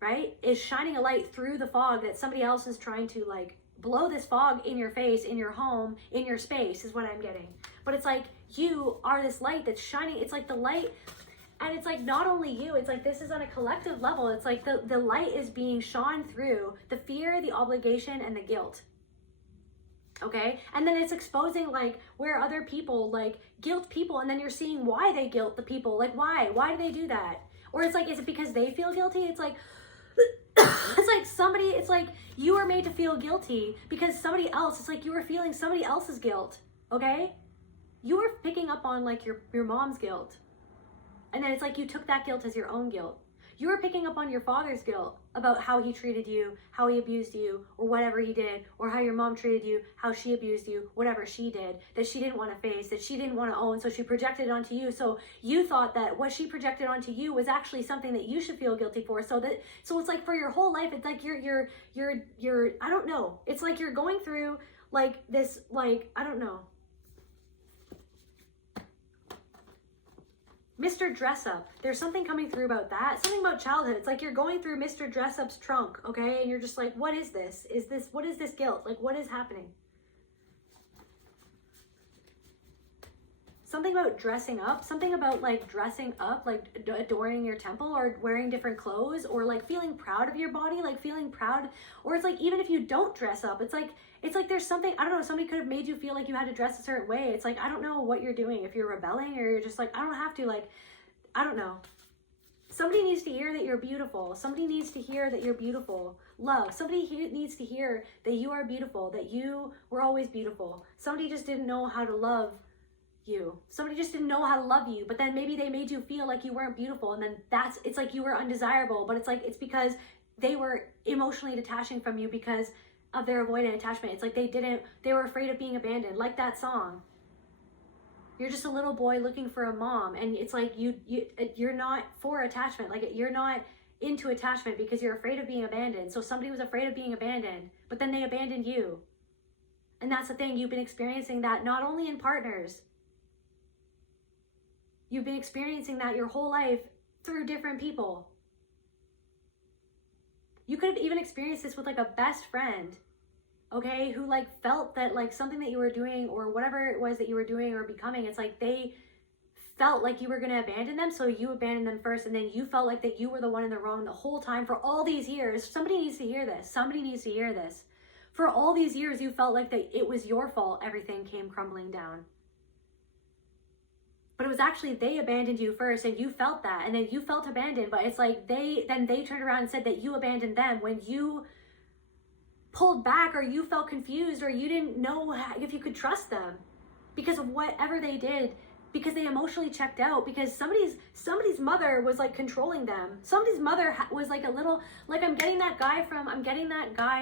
right, is shining a light through the fog that somebody else is trying to like blow this fog in your face, in your home, in your space, is what I'm getting. But it's like, you are this light that's shining. It's like the light. And it's like, not only you, it's like, this is on a collective level. It's like the light is being shone through the fear, the obligation, and the guilt. Okay? And then it's exposing like where other people like guilt people, and then you're seeing why they guilt the people. Like, why? Why do they do that? Or it's like, is it because they feel guilty? It's like, it's like you are made to feel guilty because somebody else, it's like you were feeling somebody else's guilt. Okay? You were picking up on like your mom's guilt. And then it's like you took that guilt as your own guilt. You were picking up on your father's guilt about how he treated you, how he abused you, or whatever he did, or how your mom treated you, how she abused you, whatever she did, that she didn't want to face, that she didn't want to own, so she projected it onto you. So you thought that what she projected onto you was actually something that you should feel guilty for. So it's like for your whole life, it's like you're I don't know. It's like you're going through like this, like, I don't know. Mr. Dress Up. There's something coming through about that. Something about childhood. It's like you're going through Mr. Dress Up's trunk, okay? And you're just like, what is this? What is this guilt? Like, what is happening? Something about dressing up. Something about like dressing up, like adorning your temple, or wearing different clothes, or like feeling proud of your body, like feeling proud. Or it's like, even if you don't dress up, it's like there's something, I don't know, somebody could have made you feel like you had to dress a certain way. It's like, I don't know what you're doing, if you're rebelling or you're just like, I don't have to, like, I don't know. Somebody needs to hear that you're beautiful. Somebody needs to hear that you're beautiful. Love. Somebody needs to hear that you are beautiful, that you were always beautiful. Somebody just didn't know how to love you. Somebody just didn't know how to love you, but then maybe they made you feel like you weren't beautiful, and then it's like you were undesirable, but it's because they were emotionally detaching from you because of their avoidant attachment. It's like they were afraid of being abandoned, like that song. You're just a little boy looking for a mom, and it's like you're not for attachment. Like, you're not into attachment because you're afraid of being abandoned. So somebody was afraid of being abandoned, but then they abandoned you. And that's the thing, you've been experiencing that not only in partners, you've been experiencing that your whole life through different people. You could have even experienced this with like a best friend, okay, who like felt that like something that you were doing or whatever it was that you were doing or becoming, it's like they felt like you were going to abandon them, so you abandoned them first, and then you felt like that you were the one in the wrong the whole time for all these years. Somebody needs to hear this. Somebody needs to hear this. For all these years, you felt like that it was your fault everything came crumbling down. But it was actually they abandoned you first, and you felt that, and then you felt abandoned, but it's like they turned around and said that you abandoned them when you pulled back, or you felt confused, or you didn't know if you could trust them because of whatever they did, because they emotionally checked out, because somebody's mother was like controlling them. Somebody's mother was like a little, like I'm getting that guy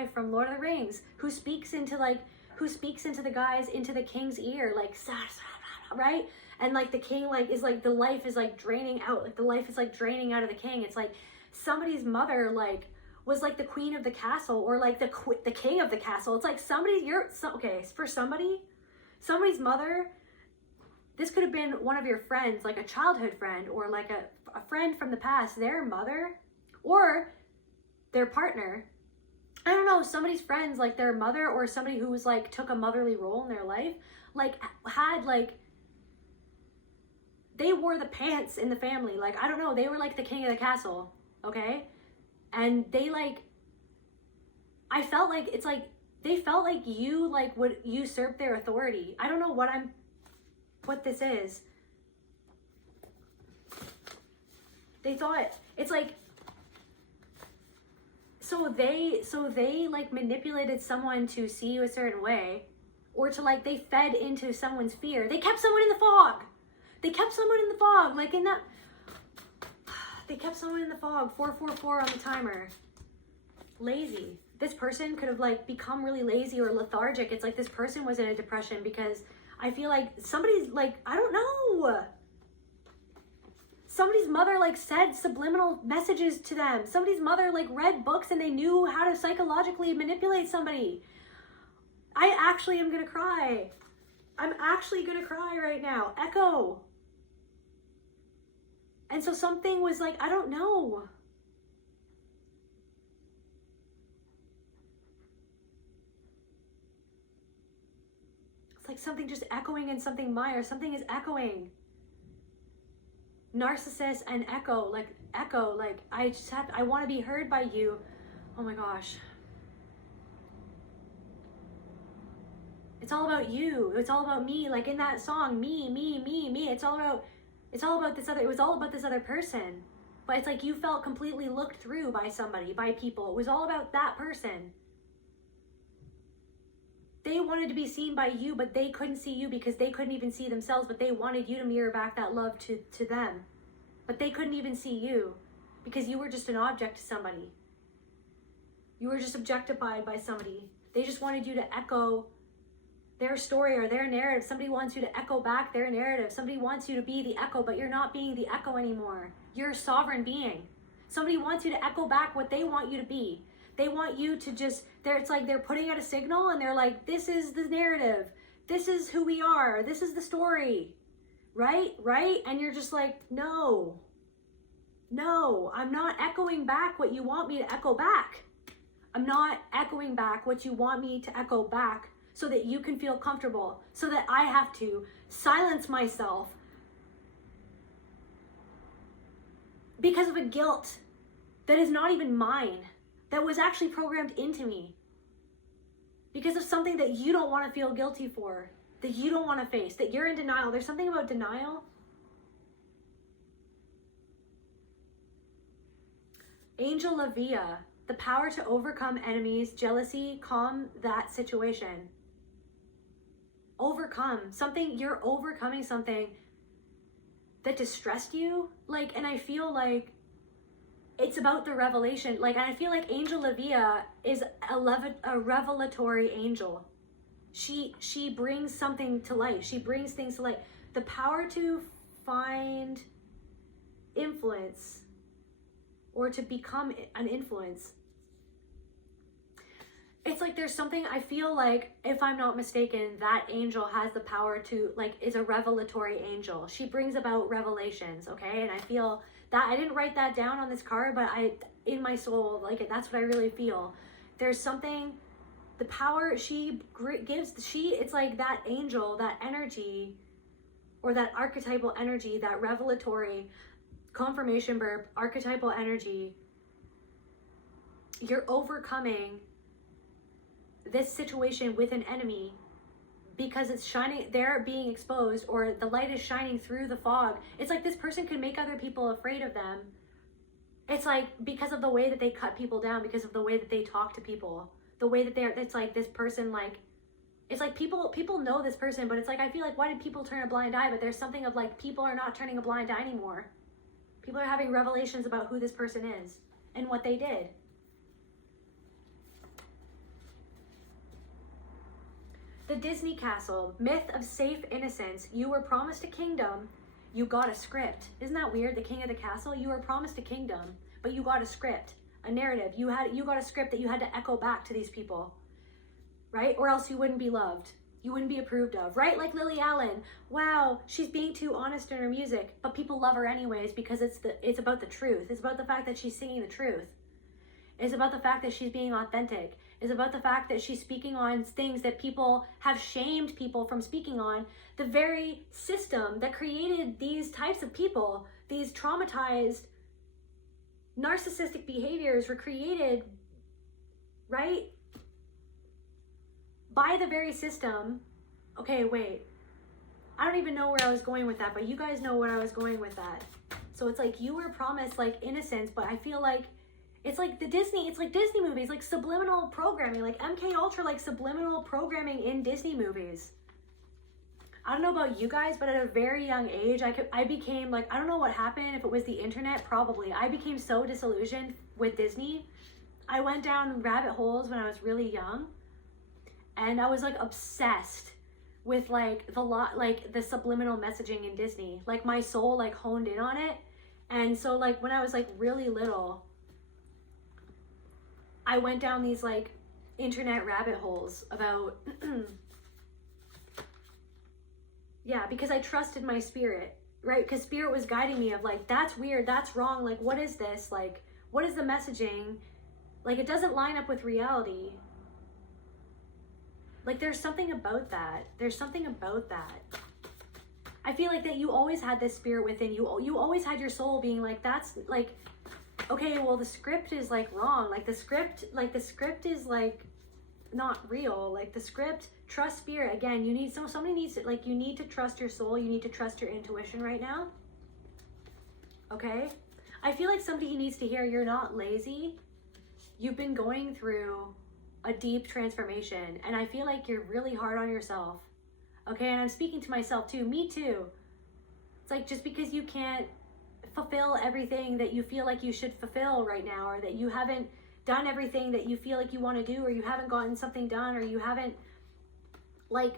from Lord of the Rings who speaks into the guys into the king's ear, like, right? And like the king like is like the life is like draining out, like the life is like draining out of the king. It's like somebody's mother like was like the queen of the castle, or like the king of the castle. It's like for somebody's mother. This could have been one of your friends, like a childhood friend, or like a friend from the past, their mother, or their partner. I don't know, somebody's friends, like their mother, or somebody who was like took a motherly role in their life, like had like, they wore the pants in the family. Like, I don't know, they were like the king of the castle, okay? And they like, I felt like, it's like, they felt like you like would usurp their authority. I don't know what this is. They thought, it's like, so they like manipulated someone to see you a certain way, or to like, they fed into someone's fear. They kept someone in the fog. Like in that, they kept someone in the fog, 444 on the timer. Lazy. This person could have like become really lazy or lethargic. It's like this person was in a depression because I feel like somebody's like, I don't know. Somebody's mother like said subliminal messages to them. Somebody's mother like read books and they knew how to psychologically manipulate somebody. I actually am gonna cry. I'm actually gonna cry right now. Echo. And so something was like, I don't know. It's like something just echoing in something Meyer. Something is echoing. Narcissist and echo, like I want to be heard by you. Oh my gosh. It's all about you. It's all about me. Like in that song, me. It's all about this other, it was all about this other person. But it's like you felt completely looked through by somebody, by people. It was all about that person. They wanted to be seen by you, but they couldn't see you because they couldn't even see themselves, but they wanted you to mirror back that love to them. But they couldn't even see you because you were just an object to somebody. You were just objectified by somebody. They just wanted you to echo their story or their narrative. Somebody wants you to echo back their narrative. Somebody wants you to be the echo, but you're not being the echo anymore. You're a sovereign being. Somebody wants you to echo back what they want you to be. They want you to just, it's like they're putting out a signal and they're like, this is the narrative. This is who we are. This is the story. Right? And you're just like, no, I'm not echoing back what you want me to echo back. I'm not echoing back what you want me to echo back so that you can feel comfortable, so that I have to silence myself because of a guilt that is not even mine, that was actually programmed into me because of something that you don't want to feel guilty for, that you don't want to face, that you're in denial. There's something about denial. Angel Lavia, the power to overcome enemies, jealousy, calm that situation. Overcome something, you're overcoming something that distressed you. Like, and I feel like it's about the revelation. Like, and I feel like Angel Lavia is a revelatory angel. She brings something to light. She brings things to light. the power to find influence or to become an influence. It's like there's something, I feel like, if I'm not mistaken, that angel has the power to, like, is a revelatory angel. She brings about revelations, okay? And I feel that, I didn't write that down on this card, but in my soul, like, that's what I really feel. There's something, the power she gives, it's like that angel, that energy, or that archetypal energy, that revelatory confirmation burp, archetypal energy. You're overcoming this situation with an enemy because it's shining, they're being exposed, or the light is shining through the fog. It's like this person could make other people afraid of them. It's like because of the way that they cut people down, because of the way that they talk to people, the way that it's like this person, like, it's like people know this person, but it's like, I feel like, why did people turn a blind eye? But there's something of like, people are not turning a blind eye anymore. People are having revelations about who this person is and what they did. The Disney Castle, myth of safe innocence. You were promised a kingdom, you got a script. Isn't that weird? The king of the castle, you were promised a kingdom, but you got a script, a narrative. You got a script that you had to echo back to these people, right? Or else you wouldn't be loved. You wouldn't be approved of, right? Like Lily Allen. Wow, she's being too honest in her music, but people love her anyways because it's about the truth. It's about the fact that she's singing the truth. It's about the fact that she's being authentic. It's about the fact that she's speaking on things that people have shamed people from speaking on. The very system that created these types of people, these traumatized, narcissistic behaviors were created, right? By the very system. Okay, wait. I don't even know where I was going with that, but you guys know where I was going with that. So it's like you were promised like innocence, but I feel like it's like it's like Disney movies, like subliminal programming, like MK Ultra, like subliminal programming in Disney movies. I don't know about you guys, but at a very young age, I became like, I don't know what happened, if it was the internet, probably. I became so disillusioned with Disney. I went down rabbit holes when I was really young, and I was like obsessed with like the subliminal messaging in Disney. Like my soul like honed in on it. And so like when I was like really little, I went down these like internet rabbit holes about yeah, because I trusted my spirit, right? Because spirit was guiding me of like, that's weird, that's wrong, like what is this, like what is the messaging, like it doesn't line up with reality. Like there's something about that. I feel like that you always had this spirit within you. You always had your soul being like, that's like, okay, well the script is like wrong. Like the script is like not real. Like the script, trust spirit. Again, somebody needs to, like, you need to trust your soul. You need to trust your intuition right now. Okay? I feel like somebody needs to hear you're not lazy. You've been going through a deep transformation, and I feel like you're really hard on yourself. Okay, and I'm speaking to myself too. Me too. It's like just because you can't fulfill everything that you feel like you should fulfill right now, or that you haven't done everything that you feel like you want to do, or you haven't gotten something done, or you haven't like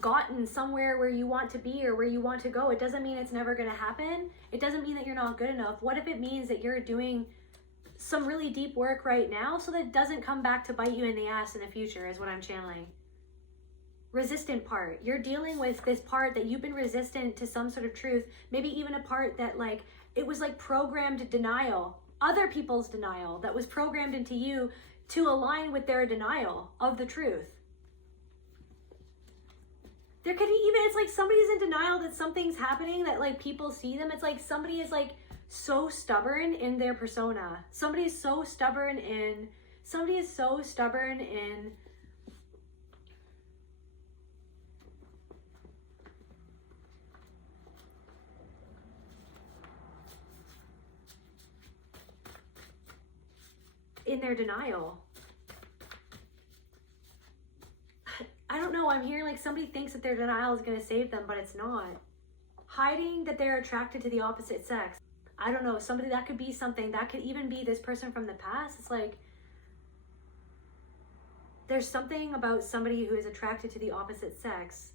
gotten somewhere where you want to be or where you want to go, it doesn't mean it's never going to happen. It doesn't mean that you're not good enough. What if it means that you're doing some really deep work right now so that it doesn't come back to bite you in the ass in the future, is what I'm channeling. Resistant part. You're dealing with this part that you've been resistant to some sort of truth. Maybe even a part that like, it was like programmed denial, other people's denial that was programmed into you to align with their denial of the truth. There could be even, it's like somebody's in denial that something's happening, that like people see them. It's like somebody is like so stubborn in their persona. Somebody is so stubborn in their denial. I don't know, I'm hearing like somebody thinks that their denial is going to save them, but it's not. Hiding that they're attracted to the opposite sex. I don't know, somebody, that could be something, that could even be this person from the past. It's like, there's something about somebody who is attracted to the opposite sex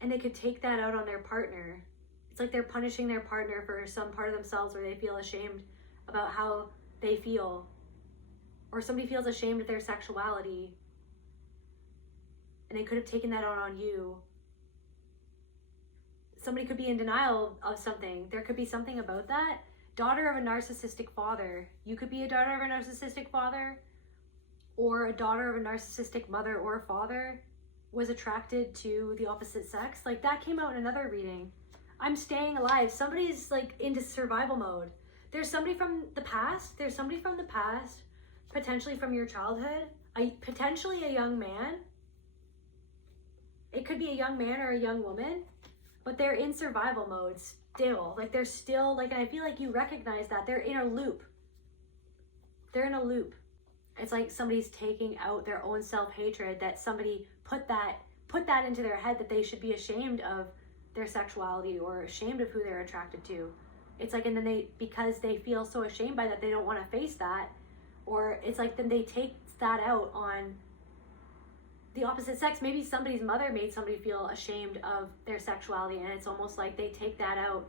And they could take that out on their partner. It's like they're punishing their partner for some part of themselves where they feel ashamed about how they feel. Or somebody feels ashamed of their sexuality. And they could have taken that out on you. Somebody could be in denial of something. There could be something about that. Daughter of a narcissistic father. You could be a daughter of a narcissistic father, or a daughter of a narcissistic mother or father was attracted to the opposite sex. Like, that came out in another reading. I'm staying alive. Somebody's like into survival mode. There's somebody from the past. Potentially from your childhood. Potentially a young man. It could be a young man or a young woman, but they're in survival mode still. Like, they're still, like, and I feel like you recognize that. They're in a loop. It's like somebody's taking out their own self-hatred, that somebody put that into their head, that they should be ashamed of their sexuality or ashamed of who they're attracted to. It's like, and then because they feel so ashamed by that, they don't want to face that. Or it's like, then they take that out on the opposite sex. Maybe somebody's mother made somebody feel ashamed of their sexuality, and it's almost like they take that out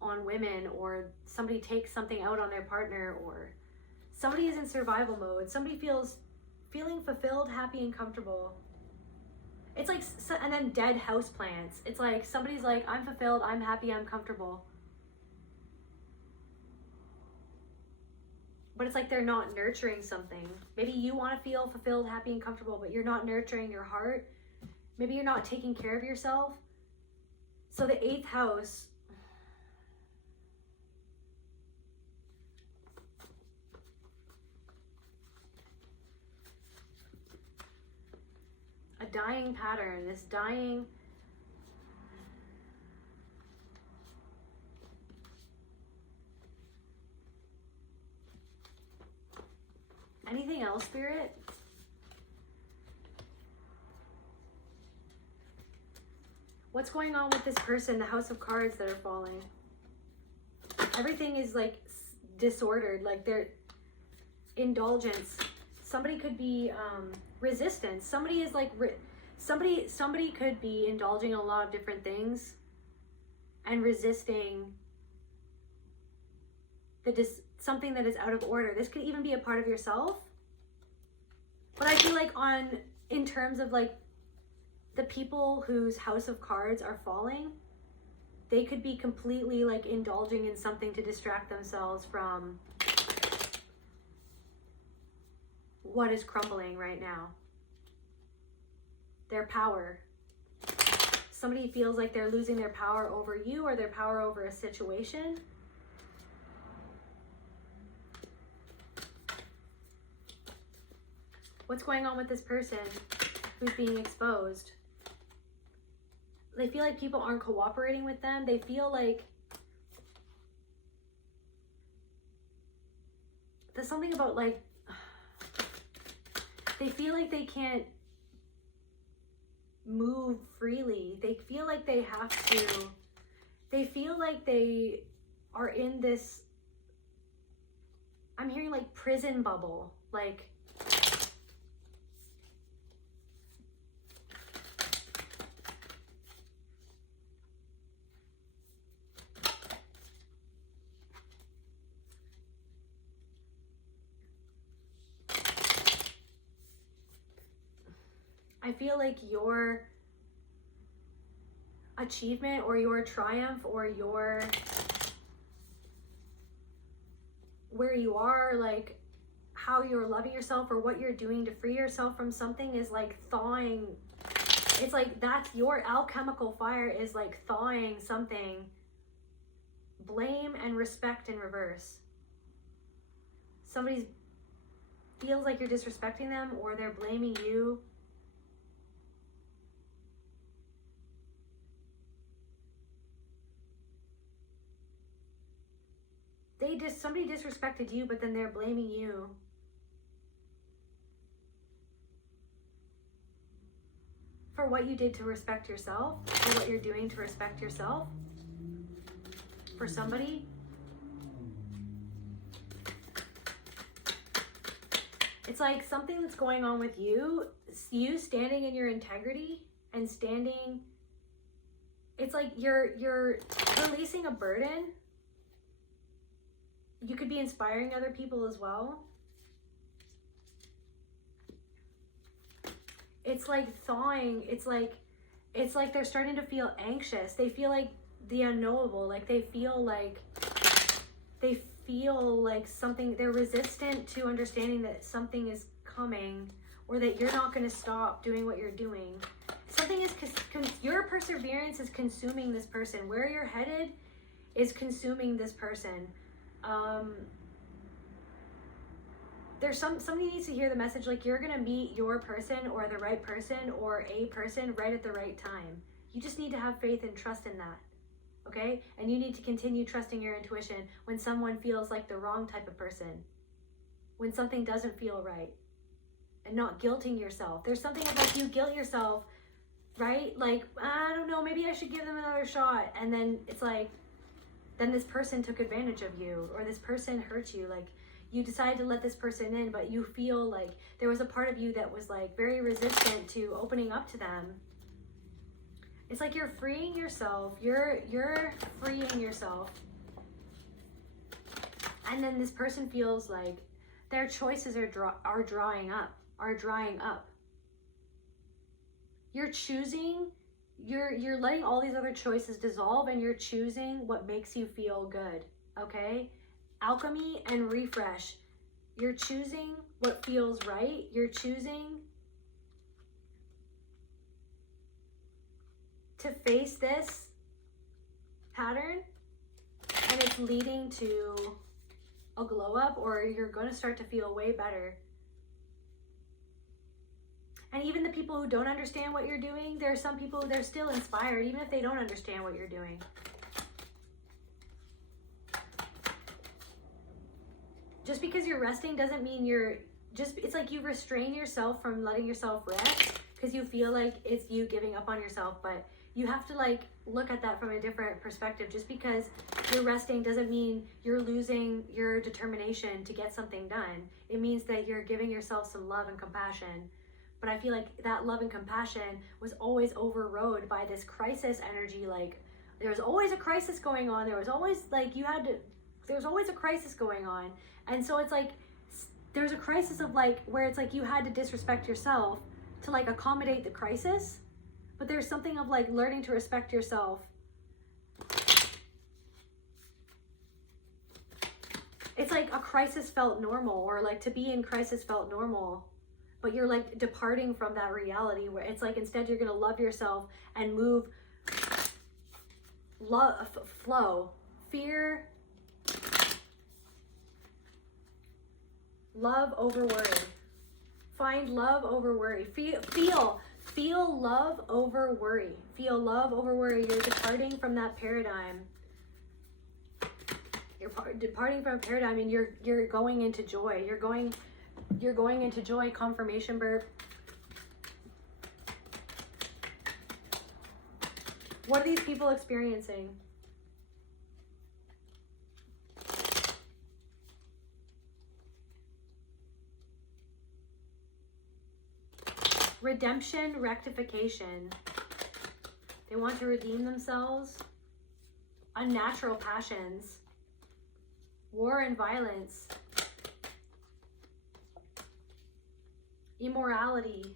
on women, or somebody takes something out on their partner, or somebody is in survival mode. Somebody feeling fulfilled, happy, and comfortable. It's like, and then dead house plants. It's like somebody's like, I'm fulfilled, I'm happy, I'm comfortable. But it's like they're not nurturing something. Maybe you want to feel fulfilled, happy, and comfortable, but you're not nurturing your heart. Maybe you're not taking care of yourself. So the 8th house, a dying pattern, this dying, anything else, Spirit? What's going on with this person, the House of Cards that are falling? Everything is like disordered, like they're indulgence. Somebody could be resistance. Somebody is like somebody could be indulging in a lot of different things and resisting something that is out of order. This could even be a part of yourself. But I feel like in terms of like the people whose House of Cards are falling, they could be completely like indulging in something to distract themselves from what is crumbling right now. Their power. Somebody feels like they're losing their power over you, or their power over a situation. What's going on with this person who's being exposed? They feel like people aren't cooperating with them. They feel like there's something about like, they feel like they can't move freely. They feel like they have to, they feel like they are in this, I'm hearing like prison bubble, like I feel like your achievement or your triumph or your where you are, like how you're loving yourself or what you're doing to free yourself from something is like thawing. It's like that's your alchemical fire is like thawing something. Blame and respect in reverse. Somebody feels like you're disrespecting them or they're blaming you. Somebody disrespected you, but then they're blaming you. For what you did to respect yourself, or what you're doing to respect yourself. For somebody. It's like something that's going on with you standing in your integrity and standing, it's like you're releasing a burden. You could be inspiring other people as well. It's like thawing. It's like they're starting to feel anxious. They feel like the unknowable. Like they feel like something, they're resistant to understanding that something is coming, or that you're not going to stop doing what you're doing. Something is, your perseverance is consuming this person. Where you're headed is consuming this person. There's somebody needs to hear the message, like you're going to meet your person or the right person or a person right at the right time. You just need to have faith and trust in that. Okay? And you need to continue trusting your intuition when someone feels like the wrong type of person. When something doesn't feel right. And not guilting yourself. There's something about you guilt yourself, right? Like, I don't know, maybe I should give them another shot. And then it's like, then this person took advantage of you, or this person hurt you. Like, you decided to let this person in, but you feel like there was a part of you that was like very resistant to opening up to them. It's like you're freeing yourself. You're freeing yourself. And then this person feels like their choices are drying up. You're choosing, you're letting all these other choices dissolve, and you're choosing what makes you feel good. Okay? Alchemy and refresh. You're choosing what feels right. You're choosing to face this pattern, and it's leading to a glow up, or you're going to start to feel way better. And even the people who don't understand what you're doing, there are some people, they're still inspired, even if they don't understand what you're doing. Just because you're resting doesn't mean it's like you restrain yourself from letting yourself rest because you feel like it's you giving up on yourself. But you have to like look at that from a different perspective. Just because you're resting doesn't mean you're losing your determination to get something done. It means that you're giving yourself some love and compassion. But I feel like that love and compassion was always overrode by this crisis energy. Like there was always a crisis going on. There was always like there was always a crisis going on. And so it's like there's a crisis of like where it's like you had to disrespect yourself to like accommodate the crisis. But there's something of like learning to respect yourself. It's like a crisis felt normal, or like to be in crisis felt normal. But you're like departing from that reality where it's like instead you're going to love yourself and move, flow, fear, love over worry. Find love over worry. Feel love over worry. Feel love over worry. You're departing from that paradigm. You're departing from a paradigm, and you're going into joy. You're going into joy. Confirmation burp. What are these people experiencing? Redemption, rectification. They want to redeem themselves. Unnatural passions. War and violence. Immorality.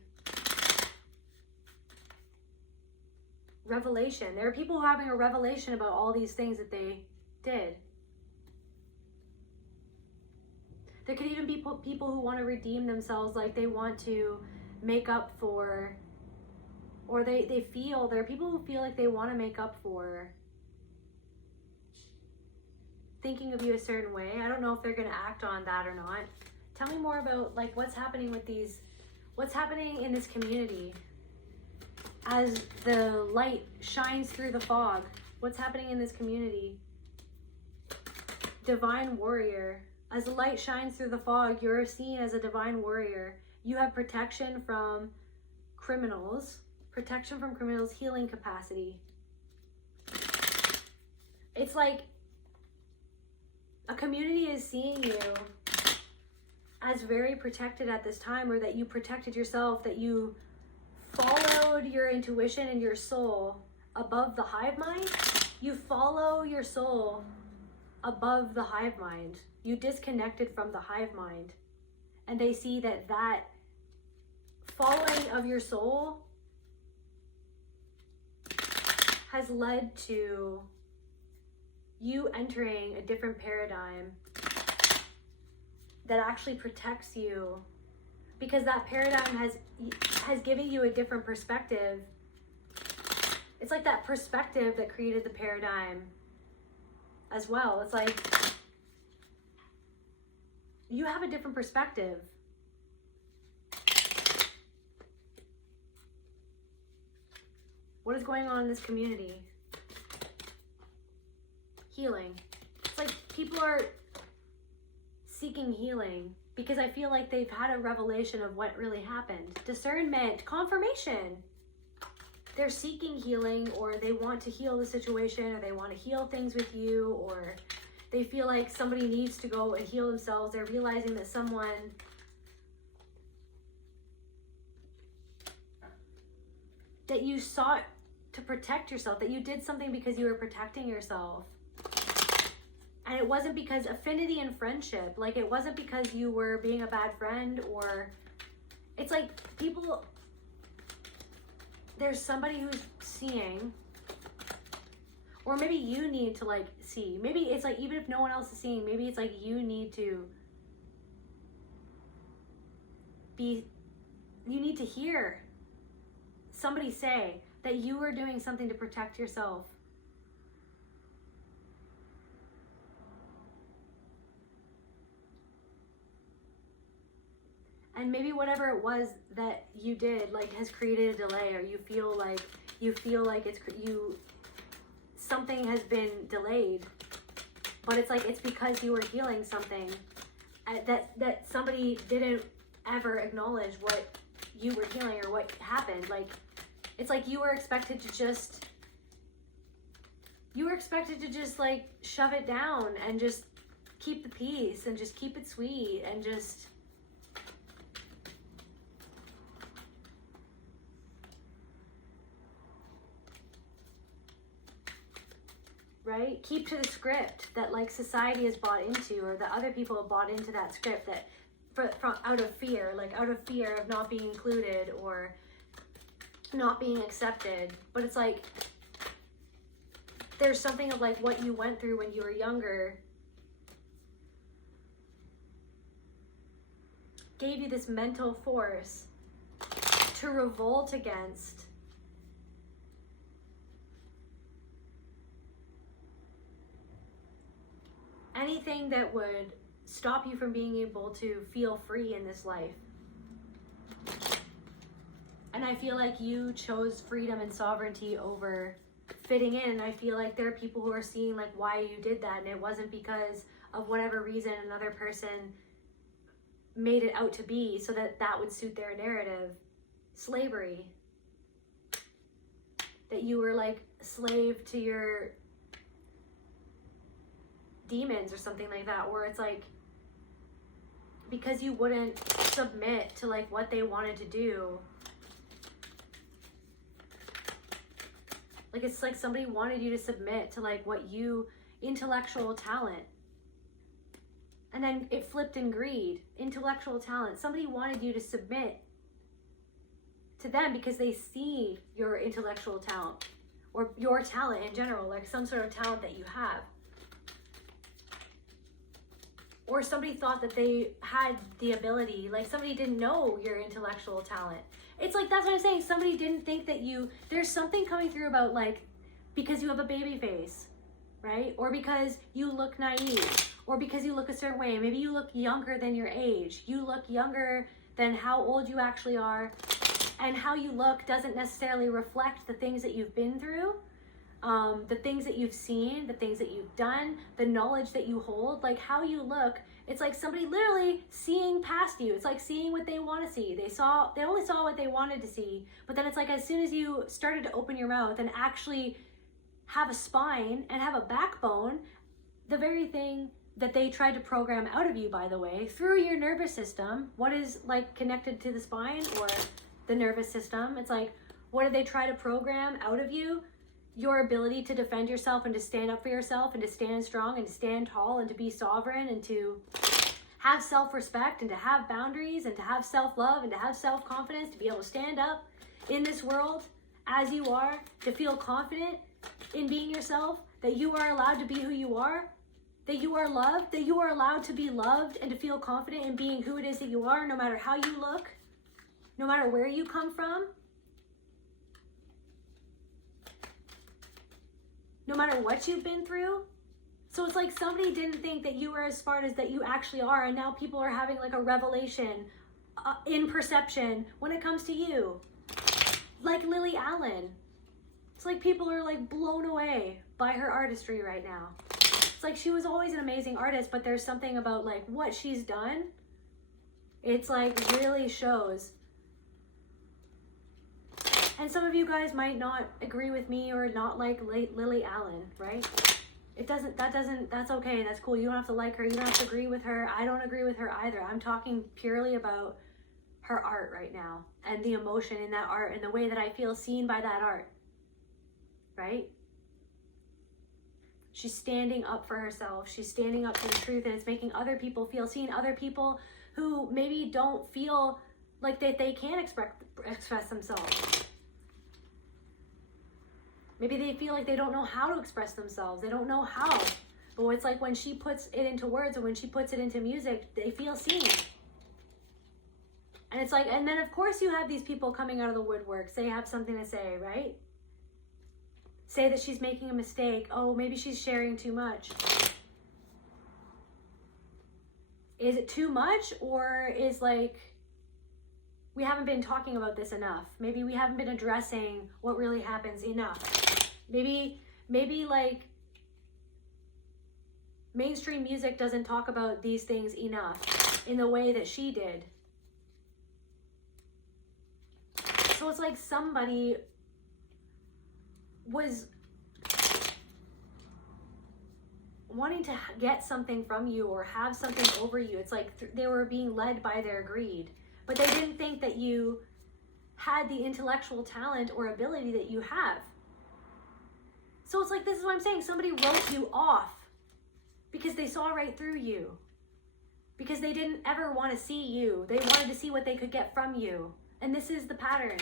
Revelation. There are people who are having a revelation about all these things that they did. There could even be people who want to redeem themselves, like they want to make up for, or there are people who feel like they want to make up for thinking of you a certain way. I don't know if they're going to act on that or not. Tell me more about like what's happening in this community as the light shines through the fog. What's happening in this community? Divine warrior. As the light shines through the fog, you're seen as a divine warrior. You have protection from criminals, healing capacity. It's like a community is seeing you as very protected at this time, or that you protected yourself, that you followed your intuition and your soul above the hive mind. You follow your soul above the hive mind. You disconnected from the hive mind. And they see that that following of your soul has led to you entering a different paradigm that actually protects you, because that paradigm has given you a different perspective. It's like that perspective that created the paradigm as well. It's like you have a different perspective. What is going on in this community? Healing. It's like people are seeking healing because I feel like they've had a revelation of what really happened. Discernment, confirmation. They're seeking healing, or they want to heal the situation, or they want to heal things with you, or they feel like somebody needs to go and heal themselves. They're realizing that someone that you sought to protect yourself, that you did something because you were protecting yourself. And it wasn't because affinity and friendship, like it wasn't because you were being a bad friend, or it's like people, there's somebody who's seeing, or maybe you need to like see, maybe it's like, even if no one else is seeing, maybe it's like you need to hear somebody say that you are doing something to protect yourself. And maybe whatever it was that you did, like, has created a delay, or you feel like something has been delayed, but it's like, it's because you were healing something that somebody didn't ever acknowledge what you were healing or what happened. Like, it's like you were expected to just like shove it down and just keep the peace and just keep it sweet and just right? Keep to the script that like society has bought into, or that other people have bought into that script, that from out of fear, like out of fear of not being included or not being accepted. But it's like there's something of like what you went through when you were younger gave you this mental force to revolt against anything that would stop you from being able to feel free in this life. And I feel like you chose freedom and sovereignty over fitting in. And I feel like there are people who are seeing like why you did that, and it wasn't because of whatever reason another person made it out to be so that that would suit their narrative. Slavery. That you were like a slave to your demons or something like that, where it's like because you wouldn't submit to like what they wanted to do. Like it's like somebody wanted you to submit to like what you, intellectual talent. And then it flipped in greed, intellectual talent. Somebody wanted you to submit to them because they see your intellectual talent or your talent in general, like some sort of talent that you have. Or somebody thought that they had the ability, like somebody didn't know your intellectual talent. It's like, that's what I'm saying. Somebody didn't think that there's something coming through about like, because you have a baby face, right? Or because you look naive, or because you look a certain way. Maybe you look younger than your age. You look younger than how old you actually are. And how you look doesn't necessarily reflect the things that you've been through. The things that you've seen, the things that you've done, the knowledge that you hold, like how you look. It's like somebody literally seeing past you. It's like seeing what they want to see. They only saw what they wanted to see. But then it's like as soon as you started to open your mouth and actually have a spine and have a backbone, the very thing that they tried to program out of you, by the way, through your nervous system. What is like connected to the spine or the nervous system? It's like, what did they try to program out of you? Your ability to defend yourself and to stand up for yourself and to stand strong and to stand tall and to be sovereign and to have self-respect and to have boundaries and to have self-love and to have self-confidence, to be able to stand up in this world as you are, to feel confident in being yourself, that you are allowed to be who you are, that you are loved, that you are allowed to be loved and to feel confident in being who it is that you are, no matter how you look, no matter where you come from, no matter what you've been through. So it's like somebody didn't think that you were as smart as that you actually are, and now people are having like a revelation in perception when it comes to you. Like Lily Allen. It's like people are like blown away by her artistry right now. It's like she was always an amazing artist, but there's something about like what she's done. It's like really shows. And some of you guys might not agree with me or not like Lily Allen, right? That's okay, that's cool. You don't have to like her, you don't have to agree with her. I don't agree with her either. I'm talking purely about her art right now and the emotion in that art and the way that I feel seen by that art, right? She's standing up for herself. She's standing up for the truth, and it's making other people feel seen. Other people who maybe don't feel like that they can express themselves. Maybe they feel like they don't know how to express themselves. They don't know how. But it's like when she puts it into words and when she puts it into music, they feel seen. And it's like, and then of course you have these people coming out of the woodworks. They have something to say, right? Say that she's making a mistake. Oh, maybe she's sharing too much. Is it too much, or is like, we haven't been talking about this enough? Maybe we haven't been addressing what really happens enough. Maybe like mainstream music doesn't talk about these things enough in the way that she did. So it's like somebody was wanting to get something from you or have something over you. It's like they were being led by their greed, but they didn't think that you had the intellectual talent or ability that you have. So it's like, this is what I'm saying. Somebody wrote you off because they saw right through you, because they didn't ever want to see you. They wanted to see what they could get from you. And this is the pattern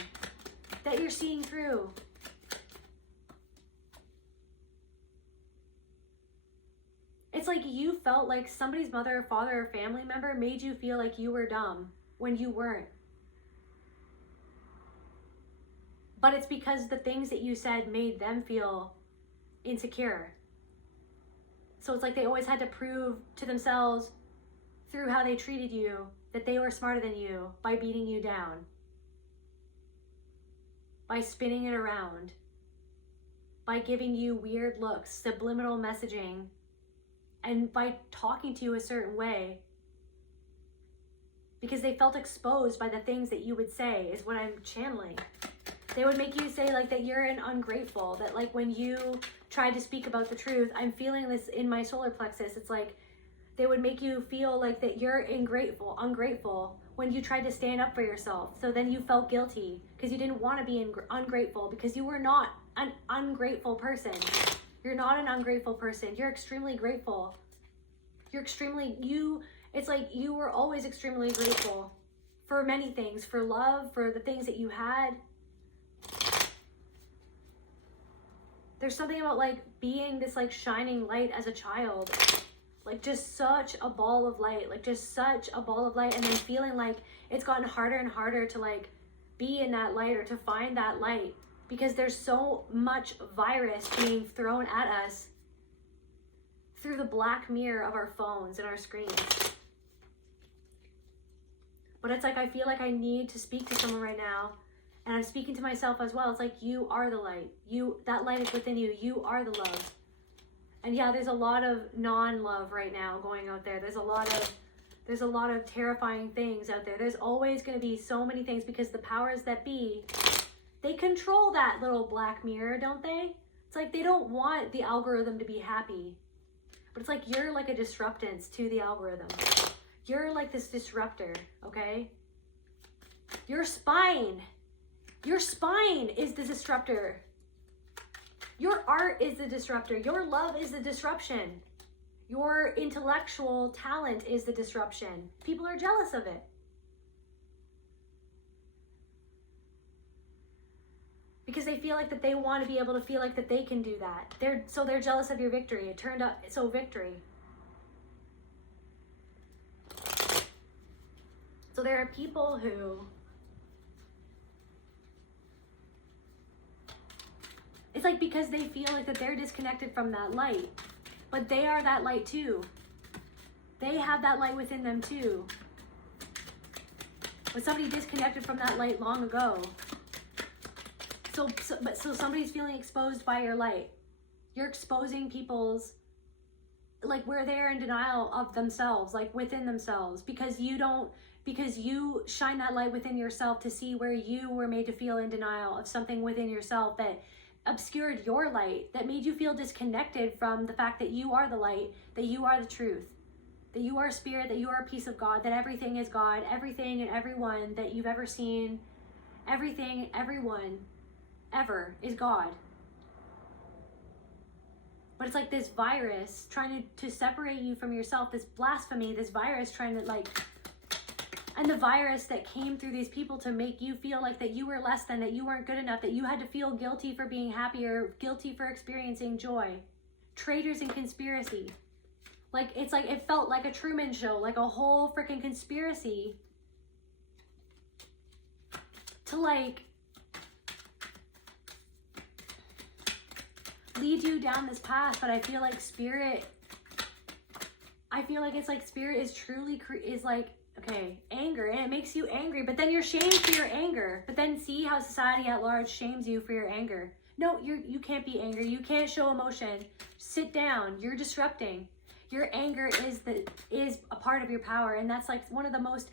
that you're seeing through. It's like you felt like somebody's mother, father, or family member made you feel like you were dumb when you weren't. But it's because the things that you said made them feel insecure. So it's like they always had to prove to themselves through how they treated you that they were smarter than you by beating you down, by spinning it around, by giving you weird looks, subliminal messaging, and by talking to you a certain way, because they felt exposed by the things that you would say, is what I'm channeling. They would make you say like that you're an ungrateful, that like when you tried to speak about the truth, I'm feeling this in my solar plexus. It's like they would make you feel like that you're ungrateful when you tried to stand up for yourself. So then you felt guilty because you didn't want to be ungrateful, because you were not an ungrateful person. You're not an ungrateful person. You're extremely grateful. It's like you were always extremely grateful for many things, for love, for the things that you had. There's something about like being this like shining light as a child, like just such a ball of light, and then feeling like it's gotten harder and harder to like be in that light or to find that light, because there's so much virus being thrown at us through the black mirror of our phones and our screens. But it's like I feel like I need to speak to someone right now, and I'm speaking to myself as well. It's like you are the light. That light is within you. You are the love. And yeah, there's a lot of non-love right now going out there. There's a lot of terrifying things out there. There's always going to be so many things, because the powers that be, they control that little black mirror, don't they? It's like they don't want the algorithm to be happy. But it's like you're like a disruptance to the algorithm. You're like this disruptor, okay? Your spine is the disruptor. Your art is the disruptor. Your love is the disruption. Your intellectual talent is the disruption. People are jealous of it. Because they feel like that they want to be able to feel like that they can do that. They're jealous of your victory. It turned out, so victory. So there are people who, it's like because they feel like that they're disconnected from that light. But they are that light too. They have that light within them too. But somebody disconnected from that light long ago. So somebody's feeling exposed by your light. You're exposing people's, like where they're in denial of themselves, like within themselves, because you shine that light within yourself to see where you were made to feel in denial of something within yourself that obscured your light, that made you feel disconnected from the fact that you are the light, that you are the truth, that you are spirit, that you are a piece of God, that everything is God, everything and everyone that you've ever seen, everything, everyone, ever is God. But it's like this virus trying to separate you from yourself, this blasphemy, this virus trying to like, and the virus that came through these people to make you feel like that you were less than, that you weren't good enough, that you had to feel guilty for being happy or guilty for experiencing joy. Traitors in conspiracy. Like, it's like, it felt like a Truman Show, like a whole freaking conspiracy to like lead you down this path. But I feel like spirit, it's like spirit is truly, is like, okay, anger, and it makes you angry, but then you're shamed for your anger. But then see how society at large shames you for your anger. No, you can't be angry. You can't show emotion. Sit down. You're disrupting. Your anger is a part of your power, and that's like one of the most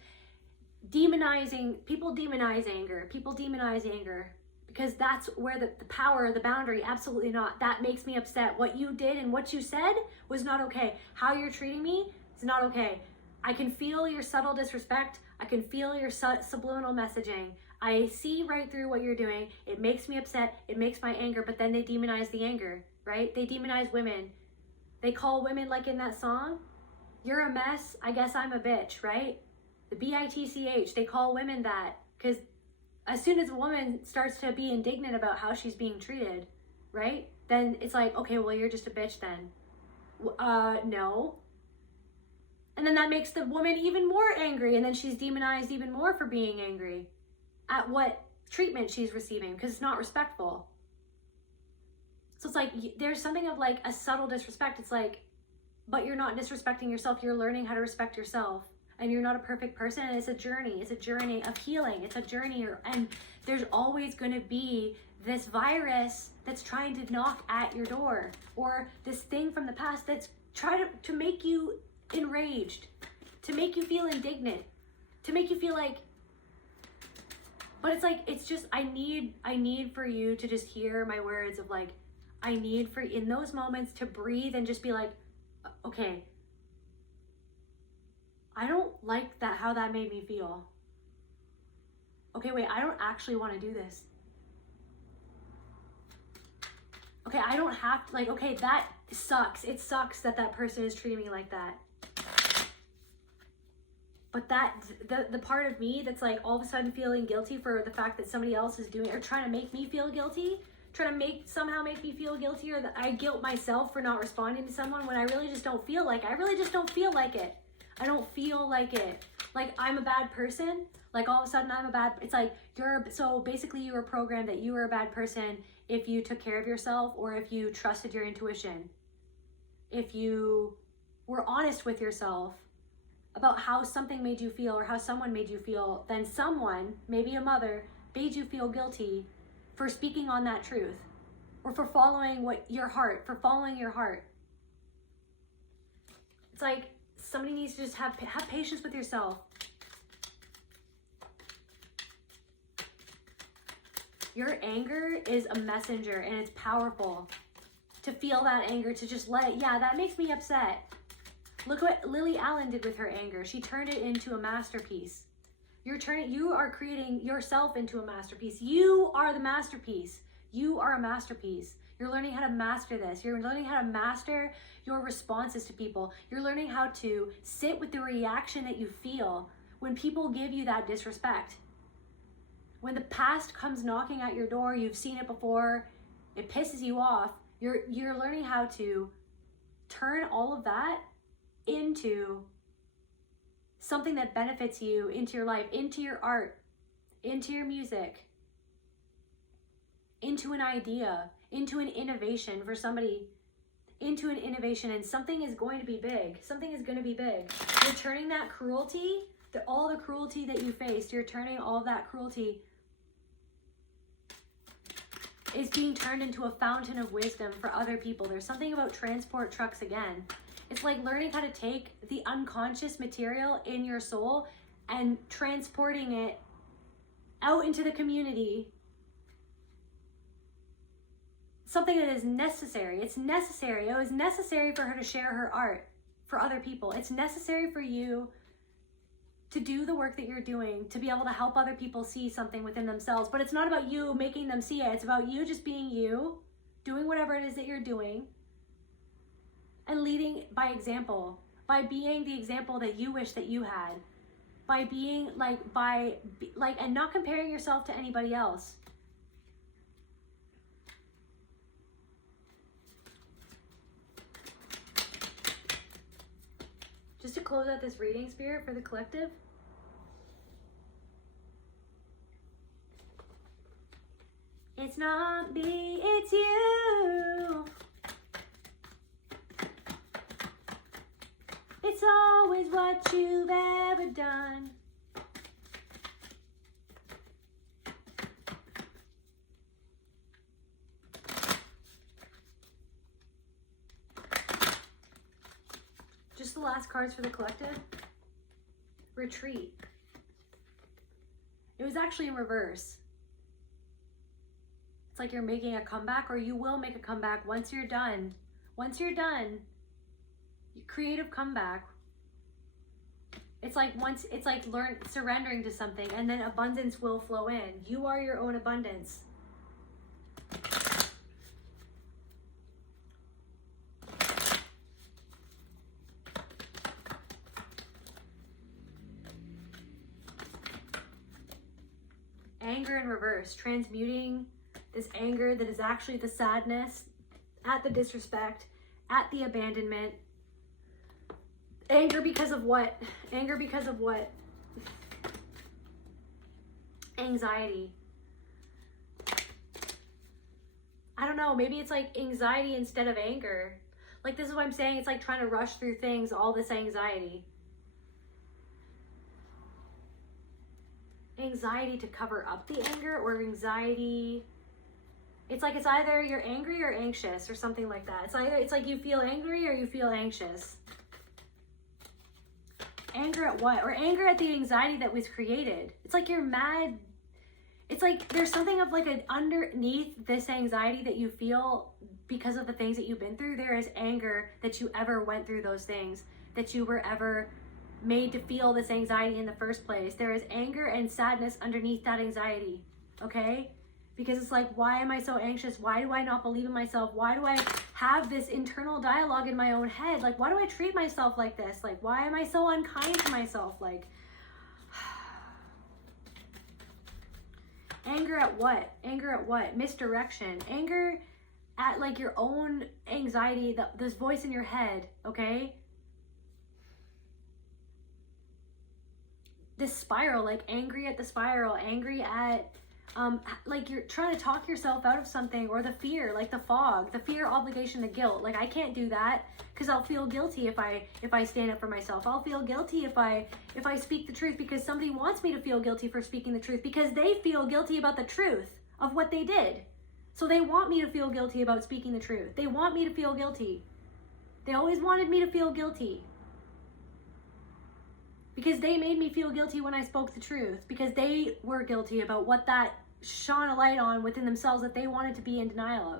demonizing. People demonize anger. People demonize anger because that's where the power, the boundary. Absolutely not. That makes me upset. What you did and what you said was not okay. How you're treating me is not okay. I can feel your subtle disrespect. I can feel your subliminal messaging. I see right through what you're doing. It makes me upset. It makes my anger, but then they demonize the anger, right? They demonize women. They call women, like in that song, you're a mess, I guess I'm a bitch, right? The bitch, they call women that because as soon as a woman starts to be indignant about how she's being treated, right? Then it's like, okay, well, you're just a bitch then. No. And then that makes the woman even more angry, and then she's demonized even more for being angry at what treatment she's receiving because it's not respectful. So it's like there's something of like a subtle disrespect. It's like, but you're not disrespecting yourself. You're learning how to respect yourself, and you're not a perfect person. And it's a journey. It's a journey of healing. It's a journey, and there's always going to be this virus that's trying to knock at your door, or this thing from the past that's trying to make you enraged, to make you feel indignant, to make you feel like, but it's like, it's just, I need for you to just hear my words of like, I need for in those moments to breathe and just be like, okay, I don't like that, how that made me feel. Okay, wait, I don't actually want to do this. Okay, I don't have to, like, okay, that sucks. It sucks that that person is treating me like that. But that, the part of me that's like all of a sudden feeling guilty for the fact that somebody else is doing, or trying to make me feel guilty, trying to somehow make me feel guilty, or that I guilt myself for not responding to someone when I really just don't feel like it. I really just don't feel like it. I don't feel like it. Like I'm a bad person. Like all of a sudden I'm a bad, it's like so basically you were programmed that you were a bad person if you took care of yourself, or if you trusted your intuition. If you were honest with yourself about how something made you feel, or how someone made you feel, then someone, maybe a mother, made you feel guilty for speaking on that truth, or for following your heart. It's like somebody needs to just have patience with yourself. Your anger is a messenger, and it's powerful. to feel that anger, to just let it, yeah, that makes me upset. Look what Lily Allen did with her anger. She turned it into a masterpiece. You are creating yourself into a masterpiece. You are the masterpiece. You are a masterpiece. You're learning how to master this. You're learning how to master your responses to people. You're learning how to sit with the reaction that you feel when people give you that disrespect. When the past comes knocking at your door, you've seen it before, it pisses you off, you're learning how to turn all of that into something that benefits you, into your life, into your art, into your music, into an idea, into an innovation for somebody, into an innovation, and something is going to be big. Something is going to be big. You're turning that cruelty, all the cruelty that you faced, you're turning all of that cruelty is being turned into a fountain of wisdom for other people. There's something about transport trucks again. It's like learning how to take the unconscious material in your soul and transporting it out into the community. Something that is necessary. It's necessary. It was necessary for her to share her art for other people. It's necessary for you to do the work that you're doing, to be able to help other people see something within themselves. But it's not about you making them see it. It's about you just being you, doing whatever it is that you're doing, and leading by example, by being the example that you wish that you had, by being and not comparing yourself to anybody else. Just to close out this reading, Spirit, for the collective. It's not me, it's you. It's always what you've ever done. Just the last cards for the collective. Retreat. It was actually in reverse. It's like you're making a comeback, or you will make a comeback once you're done. Once you're done, creative comeback. It's like surrendering to something, and then abundance will flow in. You are your own abundance. Anger in reverse, transmuting this anger that is actually the sadness at the disrespect, at the abandonment. Anger because of what? Anger because of what? Anxiety. I don't know, maybe it's like anxiety instead of anger. Like, this is what I'm saying, it's like trying to rush through things, all this anxiety. Anxiety to cover up the anger, or anxiety, it's either you're angry or anxious or something like that. It's like you feel angry or you feel anxious. Anger at what? Or anger at the anxiety that was created. It's like you're mad. It's like there's something of like an underneath this anxiety that you feel because of the things that you've been through. There is anger that you ever went through those things, that you were ever made to feel this anxiety in the first place. There is anger and sadness underneath that anxiety, okay? Because it's like, why am I so anxious? Why do I not believe in myself? Why do I have this internal dialogue in my own head? Like, why do I treat myself like this? Like, why am I so unkind to myself? Like, anger at what? Anger at what? Misdirection. Anger at like your own anxiety, this voice in your head, okay? This spiral, like angry at the spiral, angry at like you're trying to talk yourself out of something, or the fear, like the fog, the fear, obligation, the guilt. Like, I can't do that because I'll feel guilty if I stand up for myself. I'll feel guilty if I speak the truth, because somebody wants me to feel guilty for speaking the truth, because they feel guilty about the truth of what they did. So they want me to feel guilty about speaking the truth. They want me to feel guilty. They always wanted me to feel guilty, because they made me feel guilty when I spoke the truth, because they were guilty about what that shone a light on within themselves that they wanted to be in denial of,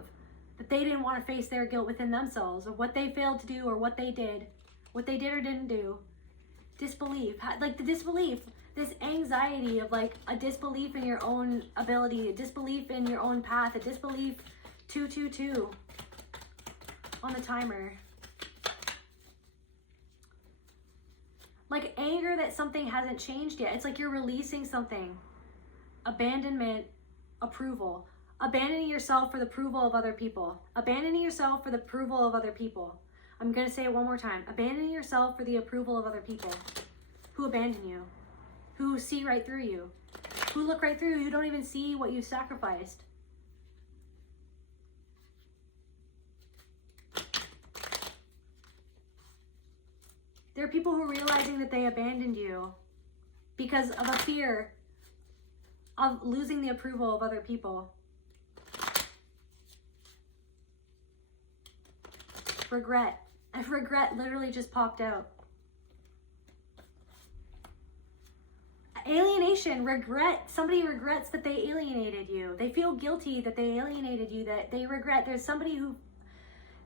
But they didn't want to face their guilt within themselves of what they failed to do or what they did or didn't do. Disbelief, like the disbelief, this anxiety of like a disbelief in your own ability, a disbelief in your own path, a disbelief 222 on the timer. Like anger that something hasn't changed yet. It's like you're releasing something. Abandonment, approval. Abandoning yourself for the approval of other people. Abandoning yourself for the approval of other people. I'm going to say it one more time. Abandoning yourself for the approval of other people. Who abandon you. Who see right through you. Who look right through you. Who don't even see what you've sacrificed. There are people who are realizing that they abandoned you because of a fear of losing the approval of other people. Regret. Regret literally just popped out. Alienation, regret. Somebody regrets that they alienated you. They feel guilty that they alienated you, that they regret. There's somebody who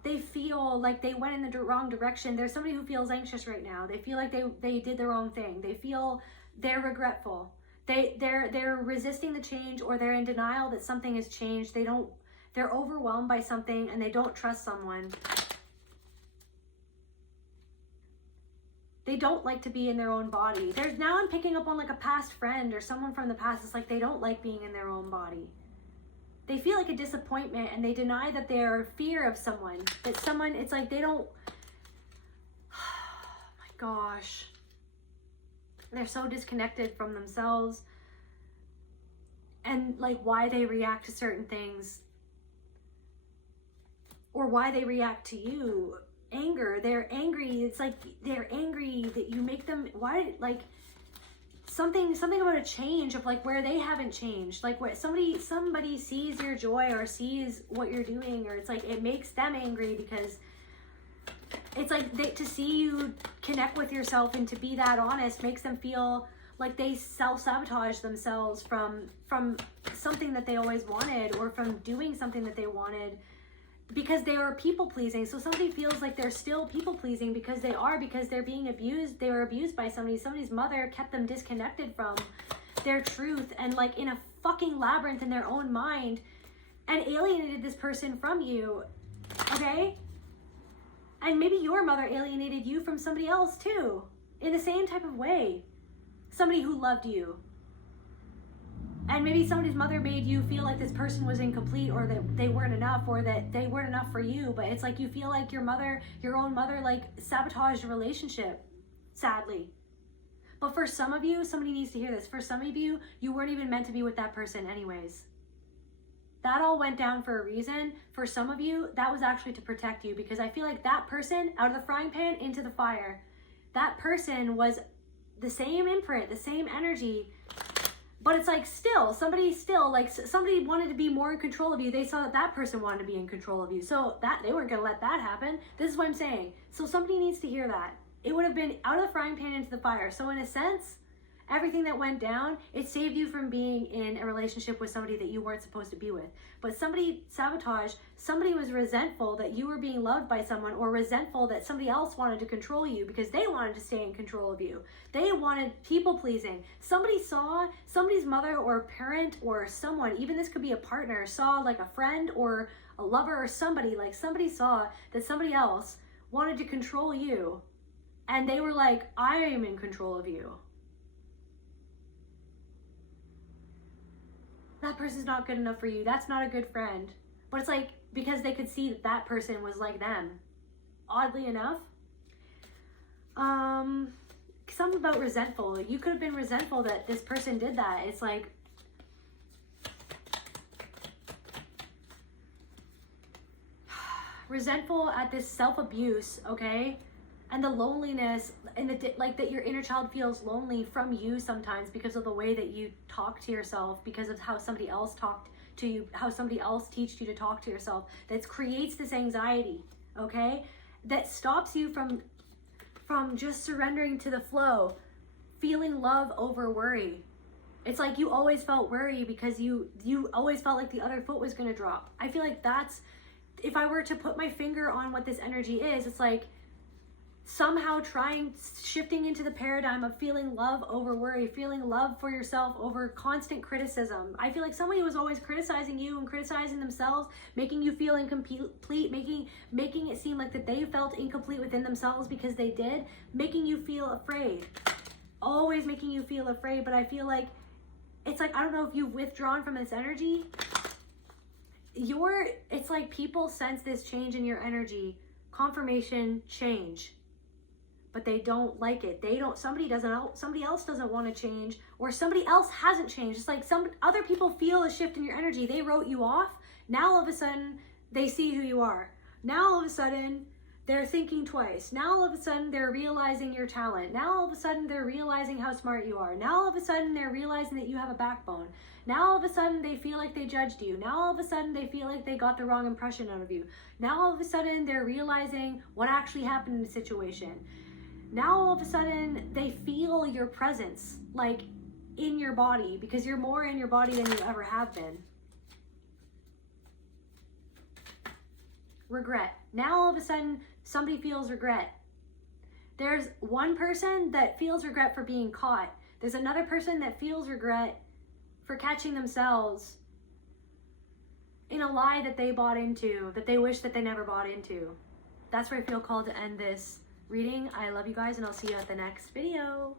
they feel like they went in the wrong direction. There's somebody who feels anxious right now. They feel like they did the wrong thing. They feel they're regretful. They're resisting the change, or they're in denial that something has changed. They're overwhelmed by something and they don't trust someone. They don't like to be in their own body. Now I'm picking up on like a past friend or someone from the past. It's like they don't like being in their own body. They feel like a disappointment and they deny that they're fear of someone. That someone, it's like they don't, oh my gosh. They're so disconnected from themselves and like why they react to certain things or why they react to you. Anger, they're angry. It's like they're angry that you make them, why, like something about a change of like where they haven't changed, like where somebody sees your joy or sees what you're doing, or it's like it makes them angry because it's like to see you connect with yourself and to be that honest makes them feel like they self-sabotage themselves from something that they always wanted, or from doing something that they wanted, because they are people pleasing. So somebody feels like they're still people pleasing because they're being abused. They were abused by somebody's mother kept them disconnected from their truth and like in a fucking labyrinth in their own mind and alienated this person from you. Okay? And maybe your mother alienated you from somebody else too, in the same type of way. Somebody who loved you. And maybe somebody's mother made you feel like this person was incomplete, or that they weren't enough, or that they weren't enough for you. But it's like you feel like your own mother, like sabotaged a relationship, sadly. But for some of you, somebody needs to hear this. For some of you, you weren't even meant to be with that person anyways. That all went down for a reason. For some of you, that was actually to protect you, because I feel like that person, out of the frying pan into the fire, that person was the same imprint, the same energy. But it's like somebody wanted to be more in control of you. They saw that person wanted to be in control of you. So that they weren't going to let that happen. This is what I'm saying. So somebody needs to hear that. It would have been out of the frying pan into the fire. So in a sense, everything that went down, it saved you from being in a relationship with somebody that you weren't supposed to be with. But somebody sabotaged, somebody was resentful that you were being loved by someone, or resentful that somebody else wanted to control you because they wanted to stay in control of you. They wanted people pleasing. Somebody saw, somebody's mother or parent or someone, even this could be a partner, saw like a friend or a lover or somebody saw that somebody else wanted to control you. And they were like, I am in control of you. That person's not good enough for you. That's not a good friend. But it's like, because they could see that person was like them. Oddly enough. Something about resentful. You could have been resentful that this person did that. It's like, resentful at this self-abuse, okay? And the loneliness, and that your inner child feels lonely from you sometimes because of the way that you talk to yourself, because of how somebody else talked to you, how somebody else teached you to talk to yourself. That creates this anxiety, okay? That stops you from just surrendering to the flow, feeling love over worry. It's like you always felt worry because you always felt like the other foot was going to drop. I feel like that's if I were to put my finger on what this energy is, it's like somehow shifting into the paradigm of feeling love over worry, feeling love for yourself over constant criticism. I feel like somebody was always criticizing you and criticizing themselves, making you feel incomplete, making it seem like that they felt incomplete within themselves because they did, making you feel afraid, always making you feel afraid. But I feel like, it's like, I don't know if you've withdrawn from this energy. It's like people sense this change in your energy, confirmation, change, but they don't like it. Somebody else doesn't want to change, or somebody else hasn't changed. It's like some other people feel a shift in your energy. They wrote you off. Now all of a sudden they see who you are. Now all of a sudden they're thinking twice. Now all of a sudden they're realizing your talent. Now all of a sudden they're realizing how smart you are. Now all of a sudden they're realizing that you have a backbone. Now all of a sudden they feel like they judged you. Now all of a sudden they feel like they got the wrong impression out of you. Now all of a sudden they're realizing what actually happened in the situation. Now all of a sudden they feel your presence, like in your body, because you're more in your body than you ever have been. Regret. Now all of a sudden somebody feels regret. There's one person that feels regret for being caught. There's another person that feels regret for catching themselves in a lie that they bought into, that they wish that they never bought into. That's where I feel called to end this reading. I love you guys, and I'll see you at the next video.